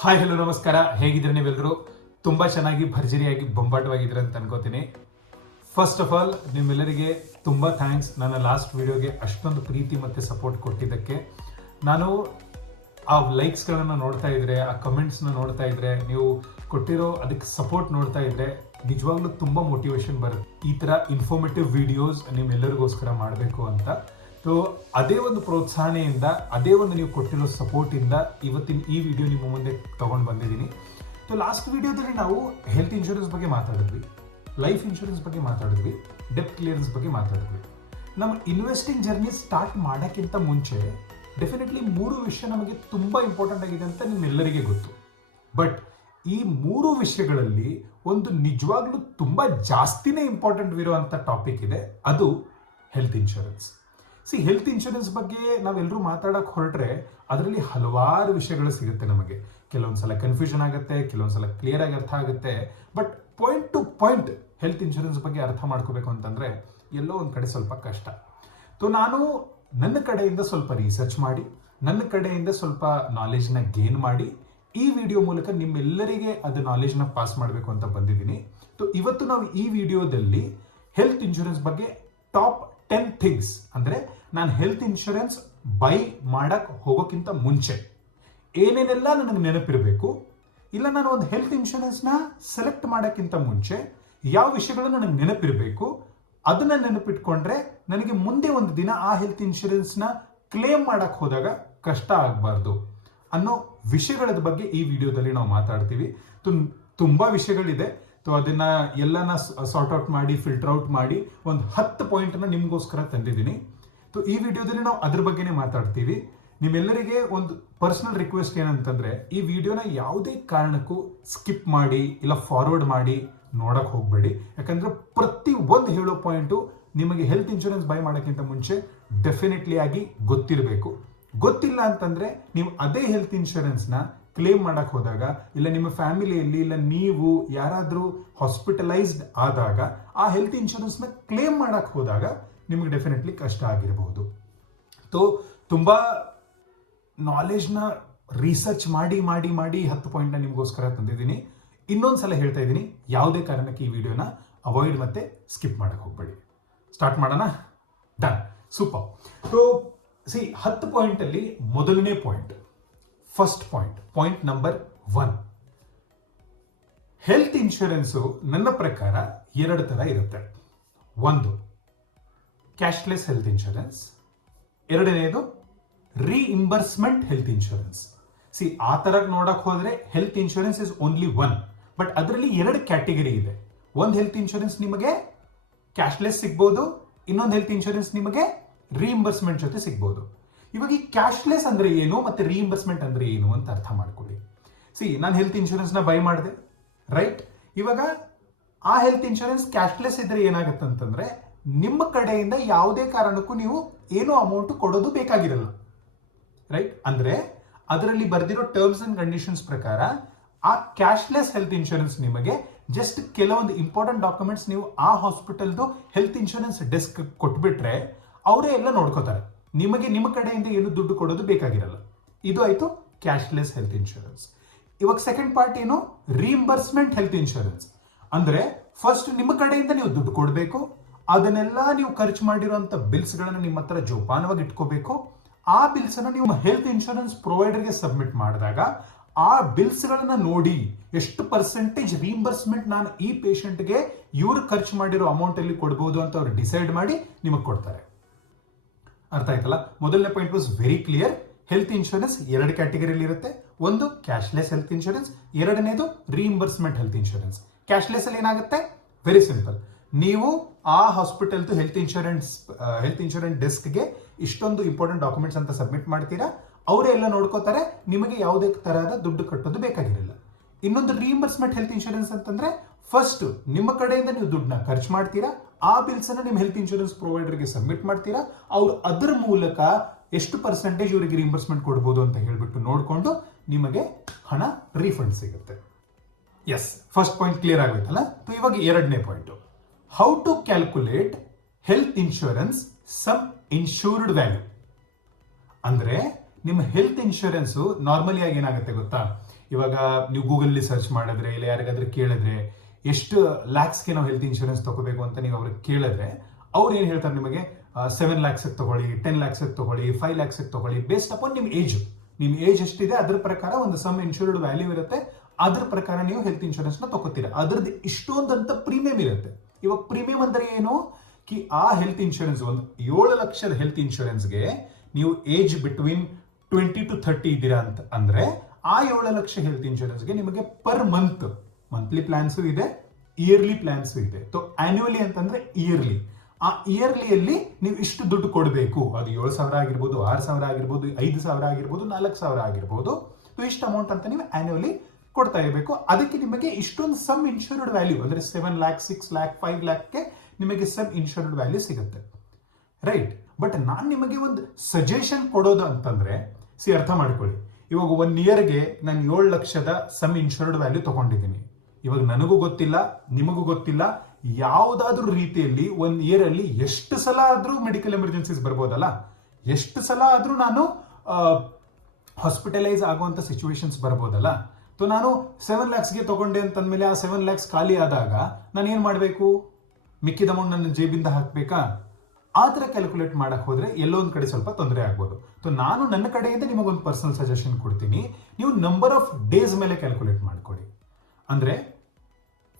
Hi hello ನಮಸ್ಕಾರ. ಹೇಗಿದ್ದೀರಿ ನೀವೆಲ್ಲರೂ? ತುಂಬ ಚೆನ್ನಾಗಿ ಭರ್ಜರಿಯಾಗಿ ಬೊಂಬಾಟವಾಗಿದ್ದೀರ ಅಂತ ಅನ್ಕೋತೀನಿ. ಫಸ್ಟ್ ಆಫ್ ಆಲ್ ನಿಮ್ಮೆಲ್ಲರಿಗೆ ತುಂಬ ಥ್ಯಾಂಕ್ಸ್ ನನ್ನ ಲಾಸ್ಟ್ ವಿಡಿಯೋಗೆ ಅಷ್ಟೊಂದು ಪ್ರೀತಿ ಮತ್ತು ಸಪೋರ್ಟ್ ಕೊಟ್ಟಿದ್ದಕ್ಕೆ. ನಾನು ಆ ಲೈಕ್ಸ್ಗಳನ್ನು ನೋಡ್ತಾ ಇದ್ರೆ, ಆ ಕಮೆಂಟ್ಸ್ನ ನೋಡ್ತಾ ಇದ್ರೆ, ನೀವು ಕೊಟ್ಟಿರೋ ಅದಕ್ಕೆ ಸಪೋರ್ಟ್ ನೋಡ್ತಾ ಇದ್ರೆ ನಿಜವಾಗ್ಲೂ ತುಂಬ ಮೋಟಿವೇಶನ್ ಬರುತ್ತೆ. ಈ ಥರ ಇನ್ಫಾರ್ಮೇಟಿವ್ ವಿಡಿಯೋಸ್ ನಿಮ್ಮೆಲ್ಲರಿಗೋಸ್ಕರ ಮಾಡಬೇಕು ಅಂತ. ಸೊ ಅದೇ ಒಂದು ಪ್ರೋತ್ಸಾಹನೆಯಿಂದ, ಅದೇ ಒಂದು ನೀವು ಕೊಟ್ಟಿರೋ ಸಪೋರ್ಟಿಂದ ಇವತ್ತಿನ ಈ ವಿಡಿಯೋ ನಿಮ್ಮ ಮುಂದೆ ತಗೊಂಡು ಬಂದಿದ್ದೀನಿ. ಸೊ ಲಾಸ್ಟ್ ವಿಡಿಯೋದಲ್ಲಿ ನಾವು ಹೆಲ್ತ್ ಇನ್ಶೂರೆನ್ಸ್ ಬಗ್ಗೆ ಮಾತಾಡಿದ್ವಿ, ಲೈಫ್ ಇನ್ಶೂರೆನ್ಸ್ ಬಗ್ಗೆ ಮಾತಾಡಿದ್ವಿ, ಡೆಪ್ತ್ ಕ್ಲಿಯರೆನ್ಸ್ ಬಗ್ಗೆ ಮಾತಾಡಿದ್ವಿ. ನಮ್ಮ ಇನ್ವೆಸ್ಟಿಂಗ್ ಜರ್ನಿ ಸ್ಟಾರ್ಟ್ ಮಾಡೋಕ್ಕಿಂತ ಮುಂಚೆ ಡೆಫಿನೆಟ್ಲಿ 3 ವಿಷಯ ನಮಗೆ ತುಂಬ ಇಂಪಾರ್ಟೆಂಟ್ ಆಗಿದೆ ಅಂತ ನಿಮ್ಮೆಲ್ಲರಿಗೆ ಗೊತ್ತು. ಬಟ್ ಈ 3 ವಿಷಯಗಳಲ್ಲಿ ಒಂದು ನಿಜವಾಗ್ಲೂ ತುಂಬ ಜಾಸ್ತಿನೇ ಇಂಪಾರ್ಟೆಂಟ್ ಇರುವಂಥ ಟಾಪಿಕ್ ಇದೆ, ಅದು ಹೆಲ್ತ್ ಇನ್ಶೂರೆನ್ಸ್. ಹೆಲ್ತ್ ಇನ್ಶೂರೆನ್ಸ್ ಬಗ್ಗೆ ನಾವೆಲ್ಲರೂ ಮಾತಾಡೋಕೆ ಹೊರಟ್ರೆ ಅದರಲ್ಲಿ ಹಲವಾರು ವಿಷಯಗಳು ಸಿಗುತ್ತೆ ನಮಗೆ. ಕೆಲವೊಂದ್ಸಲ ಕನ್ಫ್ಯೂಷನ್ ಆಗುತ್ತೆ, ಕೆಲವೊಂದ್ಸಲ ಕ್ಲಿಯರ್ ಆಗಿ ಅರ್ಥ ಆಗುತ್ತೆ. But point to point health insurance ಬಗ್ಗೆ ಅರ್ಥ ಮಾಡ್ಕೋಬೇಕು ಅಂತಂದರೆ ಎಲ್ಲೋ ಒಂದು ಕಡೆ ಸ್ವಲ್ಪ ಕಷ್ಟ. ನಾನು ನನ್ನ ಕಡೆಯಿಂದ ಸ್ವಲ್ಪ ರಿಸರ್ಚ್ ಮಾಡಿ, ನನ್ನ ಕಡೆಯಿಂದ ಸ್ವಲ್ಪ ನಾಲೆಜ್ನ ಗೇನ್ ಮಾಡಿ ಈ ವಿಡಿಯೋ ಮೂಲಕ ನಿಮ್ಮೆಲ್ಲರಿಗೆ ಅದು ನಾಲೆಜ್ನ ಪಾಸ್ ಮಾಡಬೇಕು ಅಂತ ಬಂದಿದ್ದೀನಿ. ಇವತ್ತು ನಾವು ಈ ವಿಡಿಯೋದಲ್ಲಿ ಹೆಲ್ತ್ ಇನ್ಶೂರೆನ್ಸ್ ಬಗ್ಗೆ ಟಾಪ್ 10 ಥಿಂಗ್ಸ್, ಅಂದರೆ ನಾನು ಹೆಲ್ತ್ ಇನ್ಶೂರೆನ್ಸ್ ಬೈ ಮಾಡಕ್ಕೆ ಹೋಗೋಕ್ಕಿಂತ ಮುಂಚೆ ಏನೇನೆಲ್ಲ ನನಗೆ ನೆನಪಿರಬೇಕು, ಇಲ್ಲ ನಾನು ಒಂದು ಹೆಲ್ತ್ ಇನ್ಶೂರೆನ್ಸ್ನ ಸೆಲೆಕ್ಟ್ ಮಾಡೋಕ್ಕಿಂತ ಮುಂಚೆ ಯಾವ ವಿಷಯಗಳು ನನಗೆ ನೆನಪಿರಬೇಕು, ಅದನ್ನ ನೆನಪಿಟ್ಕೊಂಡ್ರೆ ನನಗೆ ಮುಂದೆ ಒಂದು ದಿನ ಆ ಹೆಲ್ತ್ ಇನ್ಶೂರೆನ್ಸ್ನ ಕ್ಲೇಮ್ ಮಾಡಕ್ಕೆ ಹೋದಾಗ ಕಷ್ಟ ಆಗಬಾರ್ದು ಅನ್ನೋ ವಿಷಯಗಳ ಬಗ್ಗೆ ಈ ವಿಡಿಯೋದಲ್ಲಿ ನಾವು ಮಾತಾಡ್ತೀವಿ. ತುಂಬ ವಿಷಯಗಳಿದೆ. ಅದನ್ನ ಎಲ್ಲನ ಸಾರ್ಟ್ ಔಟ್ ಮಾಡಿ, ಫಿಲ್ಟರ್ ಔಟ್ ಮಾಡಿ ಒಂದು 10 ಪಾಯಿಂಟ್ನ ನಿಮಗೋಸ್ಕರ ತಂದಿದ್ದೀನಿ. ಈ ವಿಡಿಯೋದಲ್ಲಿ ನಾವು ಅದ್ರ ಬಗ್ಗೆನೇ ಮಾತಾಡ್ತೀವಿ. ನಿಮ್ಮೆಲ್ಲರಿಗೆ ಒಂದು ಪರ್ಸನಲ್ ರಿಕ್ವೆಸ್ಟ್ ಏನಂತಂದ್ರೆ, ಈ ವಿಡಿಯೋನ ಯಾವುದೇ ಕಾರಣಕ್ಕೂ ಸ್ಕಿಪ್ ಮಾಡಿ ಇಲ್ಲ ಫಾರ್ವರ್ಡ್ ಮಾಡಿ ನೋಡಕ್ ಹೋಗ್ಬೇಡಿ. ಯಾಕಂದ್ರೆ ಪ್ರತಿ ಒಂದು ಹೇಳೋ ಪಾಯಿಂಟು ನಿಮಗೆ ಹೆಲ್ತ್ ಇನ್ಶೂರೆನ್ಸ್ ಬೈ ಮಾಡೋಕ್ಕಿಂತ ಮುಂಚೆ ಡೆಫಿನೆಟ್ಲಿ ಆಗಿ ಗೊತ್ತಿರಬೇಕು. ಗೊತ್ತಿಲ್ಲ ಅಂತಂದ್ರೆ ನೀವು ಅದೇ ಹೆಲ್ತ್ ಇನ್ಶೂರೆನ್ಸ್ನ ಕ್ಲೇಮ್ ಮಾಡಕ್ ಹೋದಾಗ, ಇಲ್ಲ ನಿಮ್ಮ ಫ್ಯಾಮಿಲಿಯಲ್ಲಿ ಇಲ್ಲ ನೀವು ಯಾರಾದರೂ ಹಾಸ್ಪಿಟಲೈಸ್ಡ್ ಆದಾಗ ಆ ಹೆಲ್ತ್ ಇನ್ಶೂರೆನ್ಸ್ನ ಕ್ಲೇಮ್ ಮಾಡಕ್ ಹೋದಾಗ ನಿಮಗೆ ಡೆಫಿನೆಟ್ಲಿ ಕಷ್ಟ ಆಗಿರಬಹುದು. ತುಂಬ ನಾಲೆಜ್ನ ರಿಸರ್ಚ್ ಮಾಡಿ ಮಾಡಿ ಮಾಡಿ 10 ಪಾಯಿಂಟ್ನ ನಿಮಗೋಸ್ಕರ ತಂದಿದ್ದೀನಿ. ಇನ್ನೊಂದು ಸಲ ಹೇಳ್ತಾ ಇದ್ದೀನಿ, ಯಾವುದೇ ಕಾರಣಕ್ಕೆ ಈ ವಿಡಿಯೋನ ಅವಾಯ್ಡ್ ಮತ್ತೆ ಸ್ಕಿಪ್ ಮಾಡಕ್ಕೆ ಹೋಗ್ಬೇಡಿ. ಸ್ಟಾರ್ಟ್ ಮಾಡೋಣ. Done, super. 10 ಪಾಯಿಂಟಲ್ಲಿ ಮೊದಲನೇ point, first point number 1, health insurance ನನ್ನ ಪ್ರಕಾರ 2 ಥರ ಇರುತ್ತೆ. ಒಂದು ಕ್ಯಾಶ್ಲೆಸ್ ಹೆಲ್ತ್ ಇನ್ಶೂರೆನ್ಸ್, ಎರಡನೇದು ರೀಇಂಬರ್ಸ್ಮೆಂಟ್ ಹೆಲ್ತ್ ಇನ್ಶೂರೆನ್ಸ್. ಆ ಥರ ನೋಡಕ್ ಹೋದ್ರೆ health insurance is only 1, but ಅದರಲ್ಲಿ 2 ಕ್ಯಾಟಗರಿ ಇದೆ. ಒಂದು ಹೆಲ್ತ್ ಇನ್ಶೂರೆನ್ಸ್ ನಿಮಗೆ ಕ್ಯಾಶ್ಲೆಸ್ ಸಿಗ್ಬೋದು, ಇನ್ನೊಂದು ಹೆಲ್ತ್ ಇನ್ಶೂರೆನ್ಸ್ ನಿಮಗೆ ರೀಇಂಬರ್ಸ್ಮೆಂಟ್ ಜೊತೆ ಸಿಗ್ಬೋದು. ಇವಾಗ ಈ ಕ್ಯಾಶ್ಲೆಸ್ ಅಂದ್ರೆ ಏನು ಮತ್ತೆ ರೀಇಂಬರ್ಸ್ಮೆಂಟ್ ಅಂದ್ರೆ ಏನು ಅಂತ ಅರ್ಥ ಮಾಡ್ಕೊಳ್ಳಿ. ನಾನು ಹೆಲ್ತ್ ಇನ್ಶೂರೆನ್ಸ್ ನ ಬೈ ಮಾಡಿದೆ, ರೈಟ್? ಇವಾಗ ಆ ಹೆಲ್ತ್ ಇನ್ಶೂರೆನ್ಸ್ ಕ್ಯಾಶ್ಲೆಸ್ ಇದ್ರೆ ಏನಾಗುತ್ತೆ ಅಂತಂದ್ರೆ, ನಿಮ್ಮ ಕಡೆಯಿಂದ ಯಾವುದೇ ಕಾರಣಕ್ಕೂ ನೀವು ಏನೋ ಅಮೌಂಟ್ ಕೊಡೋದು ಬೇಕಾಗಿರಲ್ಲ, ರೈಟ್? ಅಂದ್ರೆ ಅದರಲ್ಲಿ ಬರ್ದಿರೋ ಟರ್ಮ್ಸ್ ಅಂಡ್ ಕಂಡೀಷನ್ಸ್ ಪ್ರಕಾರ ಆ ಕ್ಯಾಶ್ಲೆಸ್ ಹೆಲ್ತ್ ಇನ್ಶೂರೆನ್ಸ್ ನಿಮಗೆ ಜಸ್ಟ್ ಕೆಲವೊಂದು ಇಂಪಾರ್ಟೆಂಟ್ ಡಾಕ್ಯುಮೆಂಟ್ಸ್ ನೀವು ಆ ಹಾಸ್ಪಿಟಲ್ದು ಹೆಲ್ತ್ ಇನ್ಶೂರೆನ್ಸ್ ಡೆಸ್ಕ್ ಕೊಟ್ಬಿಟ್ರೆ ಅವರೇ ಎಲ್ಲ ನೋಡ್ಕೋತಾರೆ. ನಿಮಗೆ ನಿಮ್ಮ ಕಡೆಯಿಂದ ಏನು ದುಡ್ಡು ಕೊಡೋದು ಬೇಕಾಗಿರಲ್ಲ. ಇದು ಆಯ್ತು ಕ್ಯಾಶ್ಲೆಸ್ ಹೆಲ್ತ್ ಇನ್ಶೂರೆನ್ಸ್. ಇವಾಗ ಸೆಕೆಂಡ್ ಪಾರ್ಟ್ ಏನು, ರೀಇಂಬರ್ಸ್ಮೆಂಟ್ ಹೆಲ್ತ್ ಇನ್ಶೂರೆನ್ಸ್. ಅಂದ್ರೆ ಫಸ್ಟ್ ನಿಮ್ಮ ಕಡೆಯಿಂದ ನೀವು ದುಡ್ಡು ಕೊಡಬೇಕು, ಅದನ್ನೆಲ್ಲ ನೀವು ಖರ್ಚು ಮಾಡಿರುವಂತ ಬಿಲ್ಸ್ ಗಳನ್ನ ನಿಮ್ಮ ಹತ್ರ ಜೋಪಾನವಾಗಿ ಇಟ್ಕೋಬೇಕು. ಆ ಬಿಲ್ಸ್ ಅನ್ನ ನೀವು ಹೆಲ್ತ್ ಇನ್ಶೂರೆನ್ಸ್ ಪ್ರೊವೈಡರ್ಗೆ ಸಬ್ಮಿಟ್ ಮಾಡಿದಾಗ ಆ ಬಿಲ್ಸ್ ಗಳನ್ನ ನೋಡಿ ಎಷ್ಟು ಪರ್ಸೆಂಟೇಜ್ ರೀಇಂಬರ್ಸ್ಮೆಂಟ್ ನಾನು ಈ ಪೇಷಂಟ್ಗೆ ಇವ್ರು ಖರ್ಚು ಮಾಡಿರೋ ಅಮೌಂಟ್ ಅಲ್ಲಿ ಕೊಡಬಹುದು ಅಂತ ಅವ್ರು ಡಿಸೈಡ್ ಮಾಡಿ ನಿಮಗೆ ಕೊಡ್ತಾರೆ. ಅರ್ಥ ಆಯ್ತಲ್ಲ? ಮೊದಲನೇ point was very clear. Health insurance 2 ಕ್ಯಾಟಗರಿಯಲ್ಲಿ ಇರುತ್ತೆ. ಒಂದು ಕ್ಯಾಶ್ಲೆಸ್ ಹೆಲ್ತ್ ಇನ್ಶೂರೆನ್ಸ್, ಎರಡನೇದು ರೀಇಂಬರ್ಸ್ಮೆಂಟ್ ಹೆಲ್ತ್ ಇನ್ಶೂರೆನ್ಸ್. ಕ್ಯಾಶ್ಲೆಸ್ ಅಲ್ಲಿ ಏನಾಗುತ್ತೆ? Very simple. ನೀವು ಆ ಹಾಸ್ಪಿಟಲ್ದು ಹೆಲ್ತ್ ಇನ್ಶೂರೆನ್ಸ್ ಡೆಸ್ಕ್ಗೆ ಇಷ್ಟೊಂದು ಇಂಪಾರ್ಟೆಂಟ್ ಡಾಕ್ಯುಮೆಂಟ್ಸ್ ಅಂತ ಸಬ್ಮಿಟ್ ಮಾಡ್ತೀರಾ, ಅವರೇ ಎಲ್ಲ ನೋಡ್ಕೋತಾರೆ, ನಿಮಗೆ ಯಾವುದೇ ತರಹದ ದುಡ್ಡು ಕಟ್ಟೋದು ಬೇಕಾಗಿರಲ್ಲ. ಇನ್ನೊಂದು ರೀಇಂಬರ್ಸ್ಮೆಂಟ್ ಹೆಲ್ತ್ ಇನ್ಶೂರೆನ್ಸ್ ಅಂತಂದ್ರೆ, ಫಸ್ಟ್ ನಿಮ್ಮ ಕಡೆಯಿಂದ ನೀವು ದುಡ್ಡನ್ನ ಖರ್ಚು ಮಾಡ್ತೀರಾ, ಆ ಬಿಲ್ಸ್ ಅನ್ನ ನಿಮ್ಮ ಹೆಲ್ತ್ ಇನ್ಶೂರೆನ್ಸ್ ಪ್ರೊವೈಡರ್ಗೆ ಸಬ್ಮಿಟ್ ಮಾಡ್ತೀರಾ, ಅವ್ರು ಅದರ ಮೂಲಕ ಎಷ್ಟು ಪರ್ಸೆಂಟೇಜ್ ಇವರಿಗೆ ರಿಇಂಬರ್ಸ್ಮೆಂಟ್ ಕೊಡ್ಬೋದು ಅಂತ ಹೇಳ್ಬಿಟ್ಟು ನೋಡಿಕೊಂಡು ನಿಮಗೆ ಹಣ ರೀಫಂಡ್ ಸಿಗುತ್ತೆ. ಎಸ್, ಫಸ್ಟ್ ಪಾಯಿಂಟ್ ಕ್ಲಿಯರ್ ಆಗೋಯ್ತಲ್ಲ? ಇವಾಗ ಎರಡನೇ point, how to calculate health insurance sum insured value. ಅಂದ್ರೆ ನಿಮ್ಮ ಹೆಲ್ತ್ ಇನ್ಶೂರೆನ್ಸ್ ನಾರ್ಮಲಿ ಆಗಿ ಏನಾಗುತ್ತೆ ಗೊತ್ತಾ, ಇವಾಗ ನೀವು ಗೂಗಲಲ್ಲಿ ಸರ್ಚ್ ಮಾಡಿದ್ರೆ ಇಲ್ಲ ಯಾರಿಗಾದ್ರೂ ಕೇಳಿದ್ರೆ ಎಷ್ಟು ಲ್ಯಾಕ್ಸ್ಗೆ ನಾವು ಹೆಲ್ತ್ ಇನ್ಶೂರೆನ್ಸ್ ತಗೋಬೇಕು ಅಂತ ನೀವು ಅವ್ರಿಗೆ ಕೇಳಿದ್ರೆ ಅವ್ರು ಏನು ಹೇಳ್ತಾರೆ ನಿಮಗೆ 7 lakhs ತಗೊಳ್ಳಿ, 10 lakhs ತಗೊಳ್ಳಿ, 5 lakhs ತಗೊಳ್ಳಿ, ಬೇಸ್ಡ್ ಅಪಾನ್ ನಿಮ್ಮ ಏಜ್ ಎಷ್ಟಿದೆ ಅದ್ರ ಪ್ರಕಾರ ಒಂದು ಸಮ್ ಇನ್ಶೂರ್ಡ್ ವ್ಯಾಲ್ಯೂ ಇರುತ್ತೆ. ಅದ್ರ ಪ್ರಕಾರ ನೀವು ಹೆಲ್ತ್ ಇನ್ಶೂರೆನ್ಸ್ ನ ತಗೋತೀರಾ. ಅದ್ರದ್ದು ಇಷ್ಟೊಂದಂತ ಪ್ರೀಮಿಯಂ ಇರುತ್ತೆ. ಇವಾಗ ಪ್ರೀಮಿಯಂ ಅಂದ್ರೆ ಏನು? ಆ ಹೆಲ್ತ್ ಇನ್ಶೂರೆನ್ಸ್ ಒಂದು 7 ಲಕ್ಷದ ಹೆಲ್ತ್ ಇನ್ಶೂರೆನ್ಸ್ಗೆ ನೀವು ಏಜ್ ಬಿಟ್ವೀನ್ 20 to 30 ಇದ್ದೀರಾ ಅಂತ ಅಂದ್ರೆ ಆ 7 ಲಕ್ಷ ಹೆಲ್ತ್ ಇನ್ಶೂರೆನ್ಸ್ಗೆ ನಿಮಗೆ ಪರ್ ಮಂತ್ಲಿ ಪ್ಲಾನ್ಸು ಇದೆ, ಇಯರ್ಲಿ ಪ್ಲಾನ್ಸು ಇದೆ. ಆನ್ಯುವಲಿ ಅಂತಂದ್ರೆ ಇಯರ್ಲಿ. ಆ ಇಯರ್ಲಿಯಲ್ಲಿ ನೀವು ಇಷ್ಟು ದುಡ್ಡು ಕೊಡಬೇಕು. ಅದು 7,000 ಆಗಿರ್ಬೋದು, 6,000 ಆಗಿರ್ಬೋದು, 5,000 ಆಗಿರ್ಬೋದು, 4,000 ಆಗಿರ್ಬೋದು. ಇಷ್ಟು ಅಮೌಂಟ್ ಅಂತ ನೀವು ಆನ್ಯುವಲಿ ಕೊಡ್ತಾ ಇರಬೇಕು. ಅದಕ್ಕೆ ನಿಮಗೆ ಇಷ್ಟೊಂದು ಸಮ್ ಇನ್ಶೂರ್ಡ್ ವ್ಯಾಲ್ಯೂ ಅಂದ್ರೆ 7 lakh, 6 lakh, 5 lakhಗೆ ನಿಮಗೆ ಸಮ್ ಇನ್ಶೂರ್ಡ್ ವ್ಯಾಲ್ಯೂ ಸಿಗುತ್ತೆ, ರೈಟ್? ಬಟ್ ನಾನು ನಿಮಗೆ ಒಂದು ಸಜೆಷನ್ ಕೊಡೋದು ಅಂತಂದ್ರೆ ಅರ್ಥ ಮಾಡ್ಕೊಳ್ಳಿ. ಇವಾಗ 1 yearಗೆ ನಾನು 7 ಲಕ್ಷದ ಸಮ್ ಇನ್ಶೂರ್ಡ್ ವ್ಯಾಲ್ಯೂ ತಗೊಂಡಿದ್ದೀನಿ. ಇವಾಗ ನನಗೂ ಗೊತ್ತಿಲ್ಲ, ನಿಮಗೂ ಗೊತ್ತಿಲ್ಲ, ಯಾವುದಾದ್ರೂ ರೀತಿಯಲ್ಲಿ 1 year ಅಲ್ಲಿ ಎಷ್ಟು ಸಲ ಆದ್ರೂ ಮೆಡಿಕಲ್ ಎಮರ್ಜೆನ್ಸೀಸ್ ಬರ್ಬೋದಲ್ಲ, ಎಷ್ಟು ಸಲ ಆದ್ರೂ ನಾನು ಹಾಸ್ಪಿಟಲೈಸ್ ಆಗುವಂತ ಸಿಚುವೇಶನ್ಸ್ ಬರ್ಬೋದಲ್ಲ. ನಾನು 7 lakhsಗೆ ತಗೊಂಡೆ ಅಂತಂದ್ಮೇಲೆ ಆ 7 lakhs ಖಾಲಿ ಆದಾಗ ನಾನು ಏನ್ ಮಾಡ್ಬೇಕು? ಮಿಕ್ಕಿದ ಅಮೌಂಟ್ ನನ್ನ ಜೇಬಿಂದ ಹಾಕ್ಬೇಕಾ? ಆ ತರ ಕ್ಯಾಲ್ಕುಲೇಟ್ ಮಾಡಕ್ ಹೋದ್ರೆ ಎಲ್ಲೋ ಒಂದ್ ಕಡೆ ಸ್ವಲ್ಪ ತೊಂದರೆ ಆಗ್ಬೋದು. ನಾನು ನನ್ನ ಕಡೆಯಿಂದ ನಿಮಗೊಂದು ಪರ್ಸನಲ್ ಸಜೆಷನ್ ಕೊಡ್ತೀನಿ. ನೀವು ನಂಬರ್ ಆಫ್ ಡೇಸ್ ಮೇಲೆ ಕ್ಯಾಲ್ಕುಲೇಟ್ ಮಾಡ್ಕೊಡಿ. ಅಂದ್ರೆ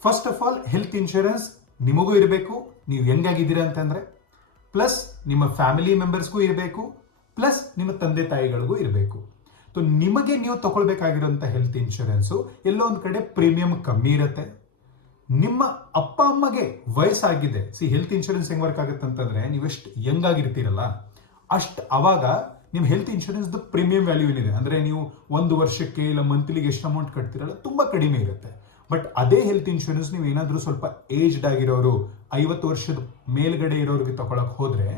first of all health insurance ನಿಮಗೂ ಇರಬೇಕು, ನೀವು ಹೆಂಗಾಗಿದ್ದೀರಾ ಅಂತಂದ್ರೆ, ಪ್ಲಸ್ ನಿಮ್ಮ ಫ್ಯಾಮಿಲಿ ಮೆಂಬರ್ಸ್ಗೂ ಇರಬೇಕು, ಪ್ಲಸ್ ನಿಮ್ಮ ತಂದೆ ತಾಯಿಗಳಿಗೂ ಇರಬೇಕು. ನಿಮಗೆ ನೀವು ತಗೊಳ್ಬೇಕಾಗಿರುವಂತ ಹೆಲ್ತ್ ಇನ್ಶೂರೆನ್ಸ್ ಎಲ್ಲೋ ಒಂದ್ ಕಡೆ ಪ್ರೀಮಿಯಂ ಕಮ್ಮಿ ಇರುತ್ತೆ. ನಿಮ್ಮ ಅಪ್ಪ ಅಮ್ಮಗೆ ವಯಸ್ಸಾಗಿದೆ. ಹೆಲ್ತ್ ಇನ್ಶೂರೆನ್ಸ್ ಹೆಂಗ್ ವರ್ಕ್ ಆಗುತ್ತೆ ಅಂತಂದ್ರೆ, ನೀವೆಷ್ಟು ಯಂಗ್ ಆಗಿರ್ತೀರಲ್ಲ ಅವಾಗ ನಿಮ್ಮ ಹೆಲ್ತ್ ಇನ್ಶೂರೆನ್ಸ್ ಪ್ರೀಮಿಯಂ ವ್ಯಾಲ್ಯೂ ಏನಿದೆ ಅಂದ್ರೆ ನೀವು 1 ವರ್ಷಕ್ಕೆ ಇಲ್ಲ ಮಂತ್ಲಿಗೆ ಎಷ್ಟು ಅಮೌಂಟ್ ಕಟ್ತಿರಲ್ಲ ತುಂಬಾ ಕಡಿಮೆ ಇರುತ್ತೆ. ಬಟ್ ಅದೇ ಹೆಲ್ತ್ ಇನ್ಶೂರೆನ್ಸ್ ನೀವು ಏನಾದ್ರೂ ಸ್ವಲ್ಪ ಏಜ್ಡ್ ಆಗಿರೋರು, 50 ವರ್ಷದ ಮೇಲ್ಗಡೆ ಇರೋರಿಗೆ ತಗೊಳಕ್ ಹೋದ್ರೆ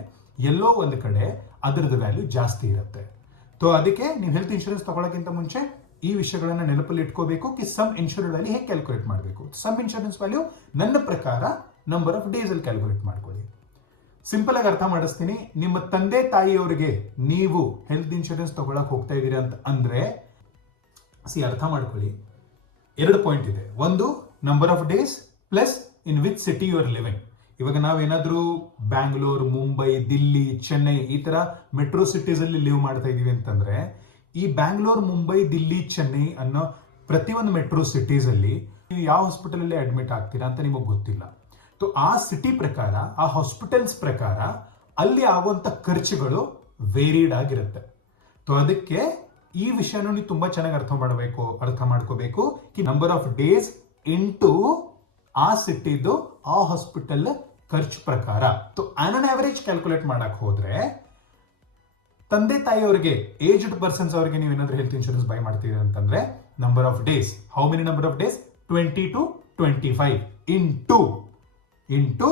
ಎಲ್ಲೋ ಒಂದು ಕಡೆ ಅದರದ್ದು ವ್ಯಾಲ್ಯೂ ಜಾಸ್ತಿ ಇರುತ್ತೆ. ಅದಕ್ಕೆ ನೀವು ಹೆಲ್ತ್ ಇನ್ಶೂರೆನ್ಸ್ ತಗೊಳ್ಳೋಕ್ಕಿಂತ ಮುಂಚೆ ಈ ವಿಷಯಗಳನ್ನ ನೆನಪಲ್ಲಿ ಇಟ್ಕೋಬೇಕು. ಸಮ್ ಇನ್ಶೂರ್ಡ್ ವ್ಯಾಲ್ಯೂ ಹೇಗೆ ಕ್ಯಾಲ್ಕುಲೇಟ್ ಮಾಡಬೇಕು? ಸಮ್ ಇನ್ಶೂರೆನ್ಸ್ ವ್ಯಾಲ್ಯೂ ನನ್ನ ಪ್ರಕಾರ ನಂಬರ್ ಆಫ್ ಡೇಸ್ ಅಲ್ಲಿ ಕ್ಯಾಲ್ಕುಲೇಟ್ ಮಾಡ್ಕೊಳ್ಳಿ. ಸಿಂಪಲ್ ಆಗಿ ಅರ್ಥ ಮಾಡಿಸ್ತೀನಿ. ನಿಮ್ಮ ತಂದೆ ತಾಯಿಯವರಿಗೆ ನೀವು ಹೆಲ್ತ್ ಇನ್ಶೂರೆನ್ಸ್ ತಗೊಳಕ್ ಹೋಗ್ತಾ ಇದ್ದೀರಾ ಅಂತ ಅಂದ್ರೆ ಅರ್ಥ ಮಾಡ್ಕೊಳ್ಳಿ. 2 ಪಾಯಿಂಟ್ ಇದೆ. ಒಂದು, number of days plus in which city you are living. ಇವಾಗ ನಾವೇನಾದ್ರೂ ಬ್ಯಾಂಗ್ಳೂರ್, ಮುಂಬೈ, ದಿಲ್ಲಿ, ಚೆನ್ನೈ ಈ ತರ ಮೆಟ್ರೋ ಸಿಟೀಸ್ ಅಲ್ಲಿ ಲಿವ್ ಮಾಡ್ತಾ ಇದೀವಿ ಅಂತಂದ್ರೆ ಈ ಬ್ಯಾಂಗ್ಳೂರ್, ಮುಂಬೈ, ದಿಲ್ಲಿ, ಚೆನ್ನೈ ಅನ್ನೋ ಪ್ರತಿಯೊಂದು ಮೆಟ್ರೋ ಸಿಟೀಸ್ ಅಲ್ಲಿ ನೀವು ಯಾವ ಹಾಸ್ಪಿಟಲ್ ಅಲ್ಲಿ ಅಡ್ಮಿಟ್ ಆಗ್ತೀರಾ ಅಂತ ನಿಮಗೆ ಗೊತ್ತಿಲ್ಲ. ಆ ಸಿಟಿ ಪ್ರಕಾರ, ಆ ಹಾಸ್ಪಿಟಲ್ಸ್ ಪ್ರಕಾರ ಅಲ್ಲಿ ಆಗುವಂತ ಖರ್ಚುಗಳು ವೇರಿಡ್ ಆಗಿರುತ್ತೆ. ಅದಕ್ಕೆ ಈ ವಿಷಯನ ನೀವು ತುಂಬಾ ಚೆನ್ನಾಗಿ ಅರ್ಥ ಮಾಡ್ಕೋಬೇಕು. ನಂಬರ್ ಆಫ್ ಡೇಸ್ ಇಂಟು ಆ ಸಿಟಿದು ಆ ಹಾಸ್ಪಿಟಲ್ ಖರ್ಚು ಪ್ರಕಾರ. ಆನ್ ಅನ್ ಆವರೇಜ್ ಕ್ಯಾಲ್ಕುಲೇಟ್ ಮಾಡಕ್ ಹೋದ್ರೆ ತಂದೆ ತಾಯಿಯವರಿಗೆ, ಏಜ್ಡ್ ಪರ್ಸನ್ಸ್ ಅವರಿಗೆ ನೀವು ಏನಾದ್ರೂ ಹೆಲ್ತ್ ಇನ್ಶೂರೆನ್ಸ್ ಬೈ ಮಾಡ್ತೀರಿ ಅಂತಂದ್ರೆ number of days, how many number of days? 20 to 25 into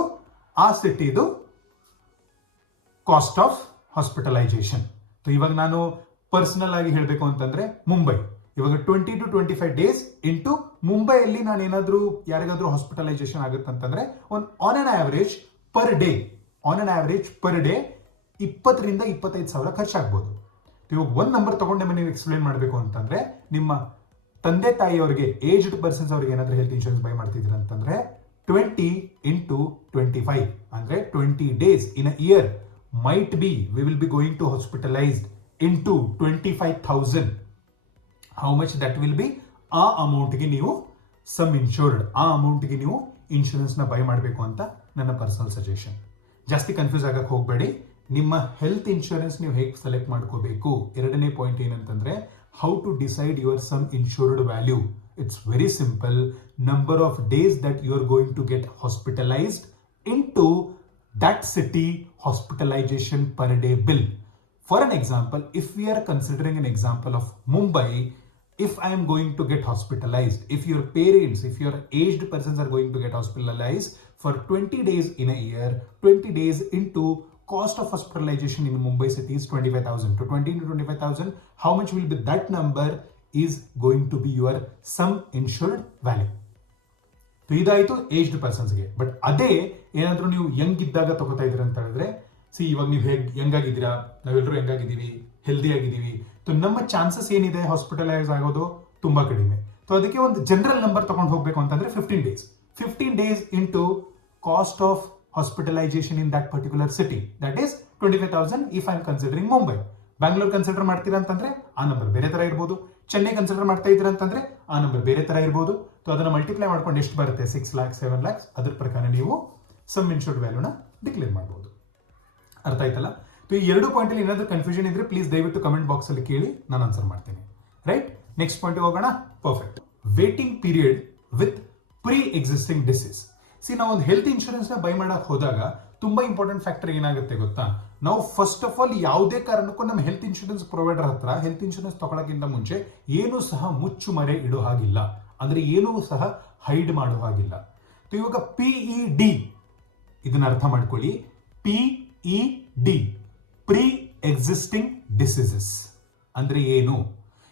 ಆ ಸಿಟಿದು ಕಾಸ್ಟ್ ಆಫ್ ಹಾಸ್ಪಿಟಲೈಸೇಷನ್. ಇವಾಗ ನಾನು ಪರ್ಸನಲ್ ಆಗಿ ಹೇಳಬೇಕು ಅಂತಂದ್ರೆ ಮುಂಬೈ, ಇವಾಗ 20 to 25 ಡೇಸ್ ಇಂಟು ಮುಂಬೈಯಲ್ಲಿ ನಾನು ಏನಾದ್ರೂ ಯಾರಿಗಾದ್ರೂ ಹಾಸ್ಪಿಟಲೈಸೇಷನ್ ಆಗುತ್ತೆ ಅಂತಂದ್ರೆ on an average per day 20 ರಿಂದ 25 ಸಾವಿರ ಖರ್ಚಾಗ್ಬೋದು. ಇವಾಗ ಒಂದು ನಂಬರ್ ತಗೊಂಡೆ ನೀವು ಎಕ್ಸ್ಪ್ಲೇನ್ ಮಾಡಬೇಕು ಅಂತಂದ್ರೆ, ನಿಮ್ಮ ತಂದೆ ತಾಯಿಯವರಿಗೆ, ಏಜ್ಡ್ ಪರ್ಸನ್ಸ್ ಅವ್ರಿಗೆ ಏನಾದ್ರೂ ಹೆಲ್ತ್ ಇನ್ಶೂರೆನ್ಸ್ ಬೈ ಮಾಡ್ತಿದ್ದೀರ ಅಂತಂದ್ರೆ 20 into 25 ಅಂದ್ರೆ 20 days in a year might be we will be going to hospitalized into 25,000. how much that will be? ಆ ಅಮೌಂಟ್ಗೆ ನೀವು ಸಮ್ ಇನ್ಶೂರ್ಡ್, ಆ ಅಮೌಂಟ್ಗೆ ನೀವು ಇನ್ಶೂರೆನ್ಸ್ ನ ಬೈ ಮಾಡಬೇಕು ಅಂತ ನನ್ನ ಪರ್ಸನಲ್ ಸಜೆಷನ್. ಜಾಸ್ತಿ ಕನ್ಫ್ಯೂಸ್ ಆಗಕ್ಕೆ ಹೋಗಬೇಡಿ. ನಿಮ್ಮ ಹೆಲ್ತ್ ಇನ್ಶೂರೆನ್ಸ್ ನೀವು ಹೇಗೆ ಸೆಲೆಕ್ಟ್ ಮಾಡ್ಕೋಬೇಕು? 2ನೇ ಪಾಯಿಂಟ್ ಏನಂತಂದ್ರೆ, how to decide your sum insured value. It's very simple. Number of days that you are going to get hospitalized into that city hospitalization per day bill. For an example, if we are considering an example of Mumbai, if I am going to get hospitalized, if your parents, if your aged persons are going to get hospitalized for 20 days in a year, 20 days into cost of hospitalization in Mumbai city is 25,000. To 20 into 25,000, how much will be that number is going to be your sum insured value. ಇದಾಯ್ತು aged ಪರ್ಸನ್ಸ್ಗೆ. But ಅದೇ ಏನಾದ್ರೂ ನೀವು Young ಇದ್ದಾಗ ತಗೋತಾ ಇದ್ದೀರಾ ಅಂತ ಹೇಳಿದ್ರೆ, ಇವಾಗ ನೀವು ಹೇಗೆ ಯಂಗ್ ಆಗಿದ್ದೀರಾ, ನಾವೆಲ್ಲರೂ ಯಂಗ್ ಆಗಿದ್ದೀವಿ, ಹೆಲ್ದಿ ಆಗಿದ್ದೀವಿ, ನಮ್ಮ ಚಾನ್ಸಸ್ ಏನಿದೆ ಹಾಸ್ಪಿಟಲೈಸ್ ಆಗೋದು ತುಂಬಾ ಕಡಿಮೆ. ಅದಕ್ಕೆ ಒಂದು ಜನರಲ್ ನಂಬರ್ ತಗೊಂಡು ಹೋಗ್ಬೇಕು ಅಂತಂದ್ರೆ 15 days into cost of hospitalisation in that particular city, that is 25,000 if I am considering Mumbai. Bangalore consider ಮಾಡ್ತೀರಾ ಅಂತಂದ್ರೆ ಆ ನಂಬರ್ ಬೇರೆ ತರ ಇರ್ಬೋದು. ಚೆನ್ನೈ ಕನ್ಸಿಡರ್ ಮಾಡ್ತಾ ಇದ್ದೀರಾ ಅಂತಂದ್ರೆ ಆ ನಂಬರ್ ಬೇರೆ ತರ ಇರ್ಬೋದು. ಅದನ್ನ ಮಲ್ಟಿಪ್ಲೈ ಮಾಡ್ಕೊಂಡು ಎಷ್ಟು ಬರುತ್ತೆ, 6 lakhs 7 lakhs, ಅದ್ರ ಪ್ರಕಾರ ನೀವು ಸಮ್ ಇನ್ಶೂರ್ಡ್ ವ್ಯಾಲ್ಯೂನ ಡಿಕ್ಲೇರ್ ಮಾಡಬಹುದು. ಅರ್ಥ ಆಯ್ತಲ್ಲ? ಈ ಎರಡು ಪಾಯಿಂಟ್ ಅಲ್ಲಿ ಏನಾದ್ರೂ ಕನ್ಫ್ಯೂಷನ್ ಇದ್ರೆ ಪ್ಲೀಸ್ ದಯವಿಟ್ಟು ಕಮೆಂಟ್ ಬಾಕ್ಸ್ ಅಲ್ಲಿ ಕೇಳಿ, ನಾನು ಆನ್ಸರ್ ಮಾಡ್ತೀನಿ. ರೈಟ್, ನೆಕ್ಸ್ಟ್ ಪಾಯಿಂಟ್ ಹೋಗೋಣ. Perfect. Waiting period with pre existing disease. ನಾವು ಒಂದು ಹೆಲ್ತ್ ಇನ್ಶೂರೆನ್ಸ್ ನ ಬೈ ಮಾಡಕ್ ಹೋದಾಗ ತುಂಬಾ ಇಂಪಾರ್ಟೆಂಟ್ ಫ್ಯಾಕ್ಟರ್ ಏನಾಗುತ್ತೆ ಗೊತ್ತಾ? ನಾವು ಫಸ್ಟ್ ಆಫ್ ಆಲ್ ಯಾವುದೇ ಕಾರಣಕ್ಕೂ ನಮ್ಮ ಹೆಲ್ತ್ ಇನ್ಶೂರೆನ್ಸ್ ಪ್ರೊವೈಡರ್ ಹತ್ರ ಹೆಲ್ತ್ ಇನ್ಶೂರೆನ್ಸ್ ತಗೊಳಕ್ಕಿಂತ ಮುಂಚೆ ಏನೂ ಸಹ ಮುಚ್ಚು ಮರೆ ಇಡೋ ಹಾಗಿಲ್ಲ, ಅಂದ್ರೆ ಏನೂ ಸಹ ಹೈಡ್ ಮಾಡೋ ಹಾಗಿಲ್ಲ. ಇವಾಗ PED ಇದನ್ನ ಅರ್ಥ ಮಾಡ್ಕೊಳ್ಳಿ. PED ಪ್ರೀ ಎಕ್ಸಿಸ್ಟಿಂಗ್ ಡಿಸೀಸಸ್ ಅಂದ್ರೆ ಏನು?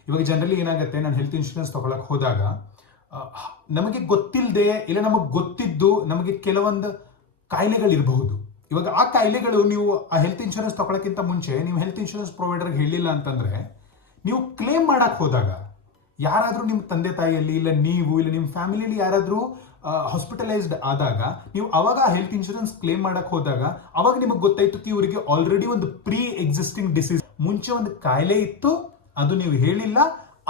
ಇವಾಗ ಜನರಲಿ ಏನಾಗುತ್ತೆ, ನಾನು ಹೆಲ್ತ್ ಇನ್ಶೂರೆನ್ಸ್ ತಗೊಳಕ್ ಹೋದಾಗ ನಮಗೆ ಗೊತ್ತಿಲ್ಲದೆ ಇಲ್ಲ ನಮಗೆ ಗೊತ್ತಿದ್ದು ನಮಗೆ ಕೆಲವೊಂದು ಕಾಯಿಲೆಗಳಿರಬಹುದು. ಇವಾಗ ಆ ಕಾಯಿಲೆಗಳು ನೀವು ಆ ಹೆಲ್ತ್ ಇನ್ಶೂರೆನ್ಸ್ ತಗೊಳಕ್ಕಿಂತ ಮುಂಚೆ ನೀವು ಹೆಲ್ತ್ ಇನ್ಶೂರೆನ್ಸ್ ಪ್ರೊವೈಡರ್ಗೆ ಹೇಳಿಲ್ಲ ಅಂತಂದ್ರೆ, ನೀವು ಕ್ಲೇಮ್ ಮಾಡಕ್ ಹೋದಾಗ ಯಾರಾದ್ರೂ ನಿಮ್ಮ ತಂದೆ ತಾಯಿಯಲ್ಲಿ ಇಲ್ಲ ನೀವು ಇಲ್ಲ ನಿಮ್ಮ ಫ್ಯಾಮಿಲಿಯಲ್ಲಿ ಯಾರಾದ್ರೂ ಹಾಸ್ಪಿಟಲೈಸ್ಡ್ ಆದಾಗ ನೀವು ಅವಾಗ ಹೆಲ್ತ್ ಇನ್ಶೂರೆನ್ಸ್ ಕ್ಲೇಮ್ ಮಾಡಕ್ ಹೋದಾಗ ಅವಾಗ ನಿಮಗೆ ಗೊತ್ತಾಯ್ತು ಇವರಿಗೆ ಆಲ್ರೆಡಿ ಒಂದು ಪ್ರೀ ಎಕ್ಸಿಸ್ಟಿಂಗ್ ಡಿಸೀಸ್, ಮುಂಚೆ ಒಂದು ಕಾಯಿಲೆ ಇತ್ತು, ಅದು ನೀವು ಹೇಳಿಲ್ಲ,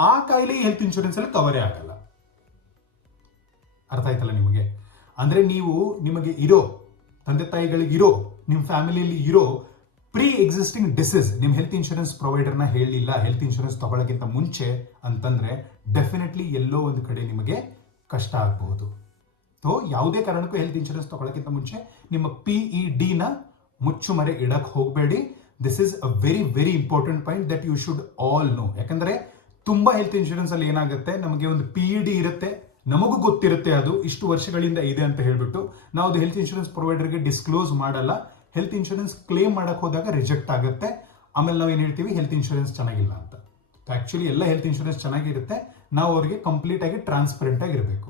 ಆ ಕಾಯಿಲೆ ಹೆಲ್ತ್ ಇನ್ಶೂರೆನ್ಸ್ ಅಲ್ಲಿ ಕವರೇ ಆಗಲ್ಲ. ಅರ್ಥ ಆಯ್ತಲ್ಲ ನಿಮಗೆ? ಅಂದ್ರೆ ನೀವು ನಿಮಗೆ ಇರೋ ತಂದೆ ತಾಯಿಗಳಿಗೆ ಇರೋ ನಿಮ್ಮ ಫ್ಯಾಮಿಲಿಯಲ್ಲಿ ಇರೋ ಪ್ರೀ ಎಕ್ಸಿಸ್ಟಿಂಗ್ ಡಿಸೀಸ್ ನಿಮ್ಮ ಹೆಲ್ತ್ ಇನ್ಶೂರೆನ್ಸ್ ಪ್ರೊವೈಡರ್ನ ಹೇಳಿಲ್ಲ ಹೆಲ್ತ್ ಇನ್ಶೂರೆನ್ಸ್ ತಗೊಳ್ಳೋಕ್ಕಿಂತ ಮುಂಚೆ ಅಂತಂದ್ರೆ ಡೆಫಿನೆಟ್ಲಿ ಎಲ್ಲೋ ಒಂದು ಕಡೆ ನಿಮಗೆ ಕಷ್ಟ ಆಗಬಹುದು. ಯಾವುದೇ ಕಾರಣಕ್ಕೂ ಹೆಲ್ತ್ ಇನ್ಶೂರೆನ್ಸ್ ತಗೊಳ್ಳೋಕ್ಕಿಂತ ಮುಂಚೆ ನಿಮ್ಮ PED ನ ಮುಚ್ಚುಮರೆ ಇಡಕ್ ಹೋಗಬೇಡಿ. This is a very very important point that you should all know. ಯಾಕಂದ್ರೆ ತುಂಬಾ ಹೆಲ್ತ್ ಇನ್ಶೂರೆನ್ಸ್ ಅಲ್ಲಿ ಏನಾಗುತ್ತೆ, ನಮಗೆ ಒಂದು PED ಇರುತ್ತೆ, ನಮಗೂ ಗೊತ್ತಿರುತ್ತೆ ಅದು ಇಷ್ಟು ವರ್ಷಗಳಿಂದ ಇದೆ ಅಂತ ಹೇಳ್ಬಿಟ್ಟು ನಾವು ಅದು ಹೆಲ್ತ್ ಇನ್ಶೂರೆನ್ಸ್ ಪ್ರೊವೈಡರ್ಗೆ ಡಿಸ್ಕ್ಲೋಸ್ ಮಾಡಲ್ಲ. ಹೆಲ್ತ್ ಇನ್ಶೂರೆನ್ಸ್ ಕ್ಲೇಮ್ ಮಾಡಕ್ ಹೋದಾಗ ರಿಜೆಕ್ಟ್ ಆಗುತ್ತೆ. ಆಮೇಲೆ ನಾವು ಏನ್ ಹೇಳ್ತೀವಿ, ಹೆಲ್ತ್ ಇನ್ಶೂರೆನ್ಸ್ ಚೆನ್ನಾಗಿಲ್ಲ ಅಂತ. ಆಕ್ಚುಲಿ ಎಲ್ಲ ಹೆಲ್ತ್ ಇನ್ಶೂರೆನ್ಸ್ ಚೆನ್ನಾಗಿರುತ್ತೆ, ನಾವು ಅವರಿಗೆ ಕಂಪ್ಲೀಟ್ ಆಗಿ ಟ್ರಾನ್ಸ್ಪರೆಂಟ್ ಆಗಿರಬೇಕು.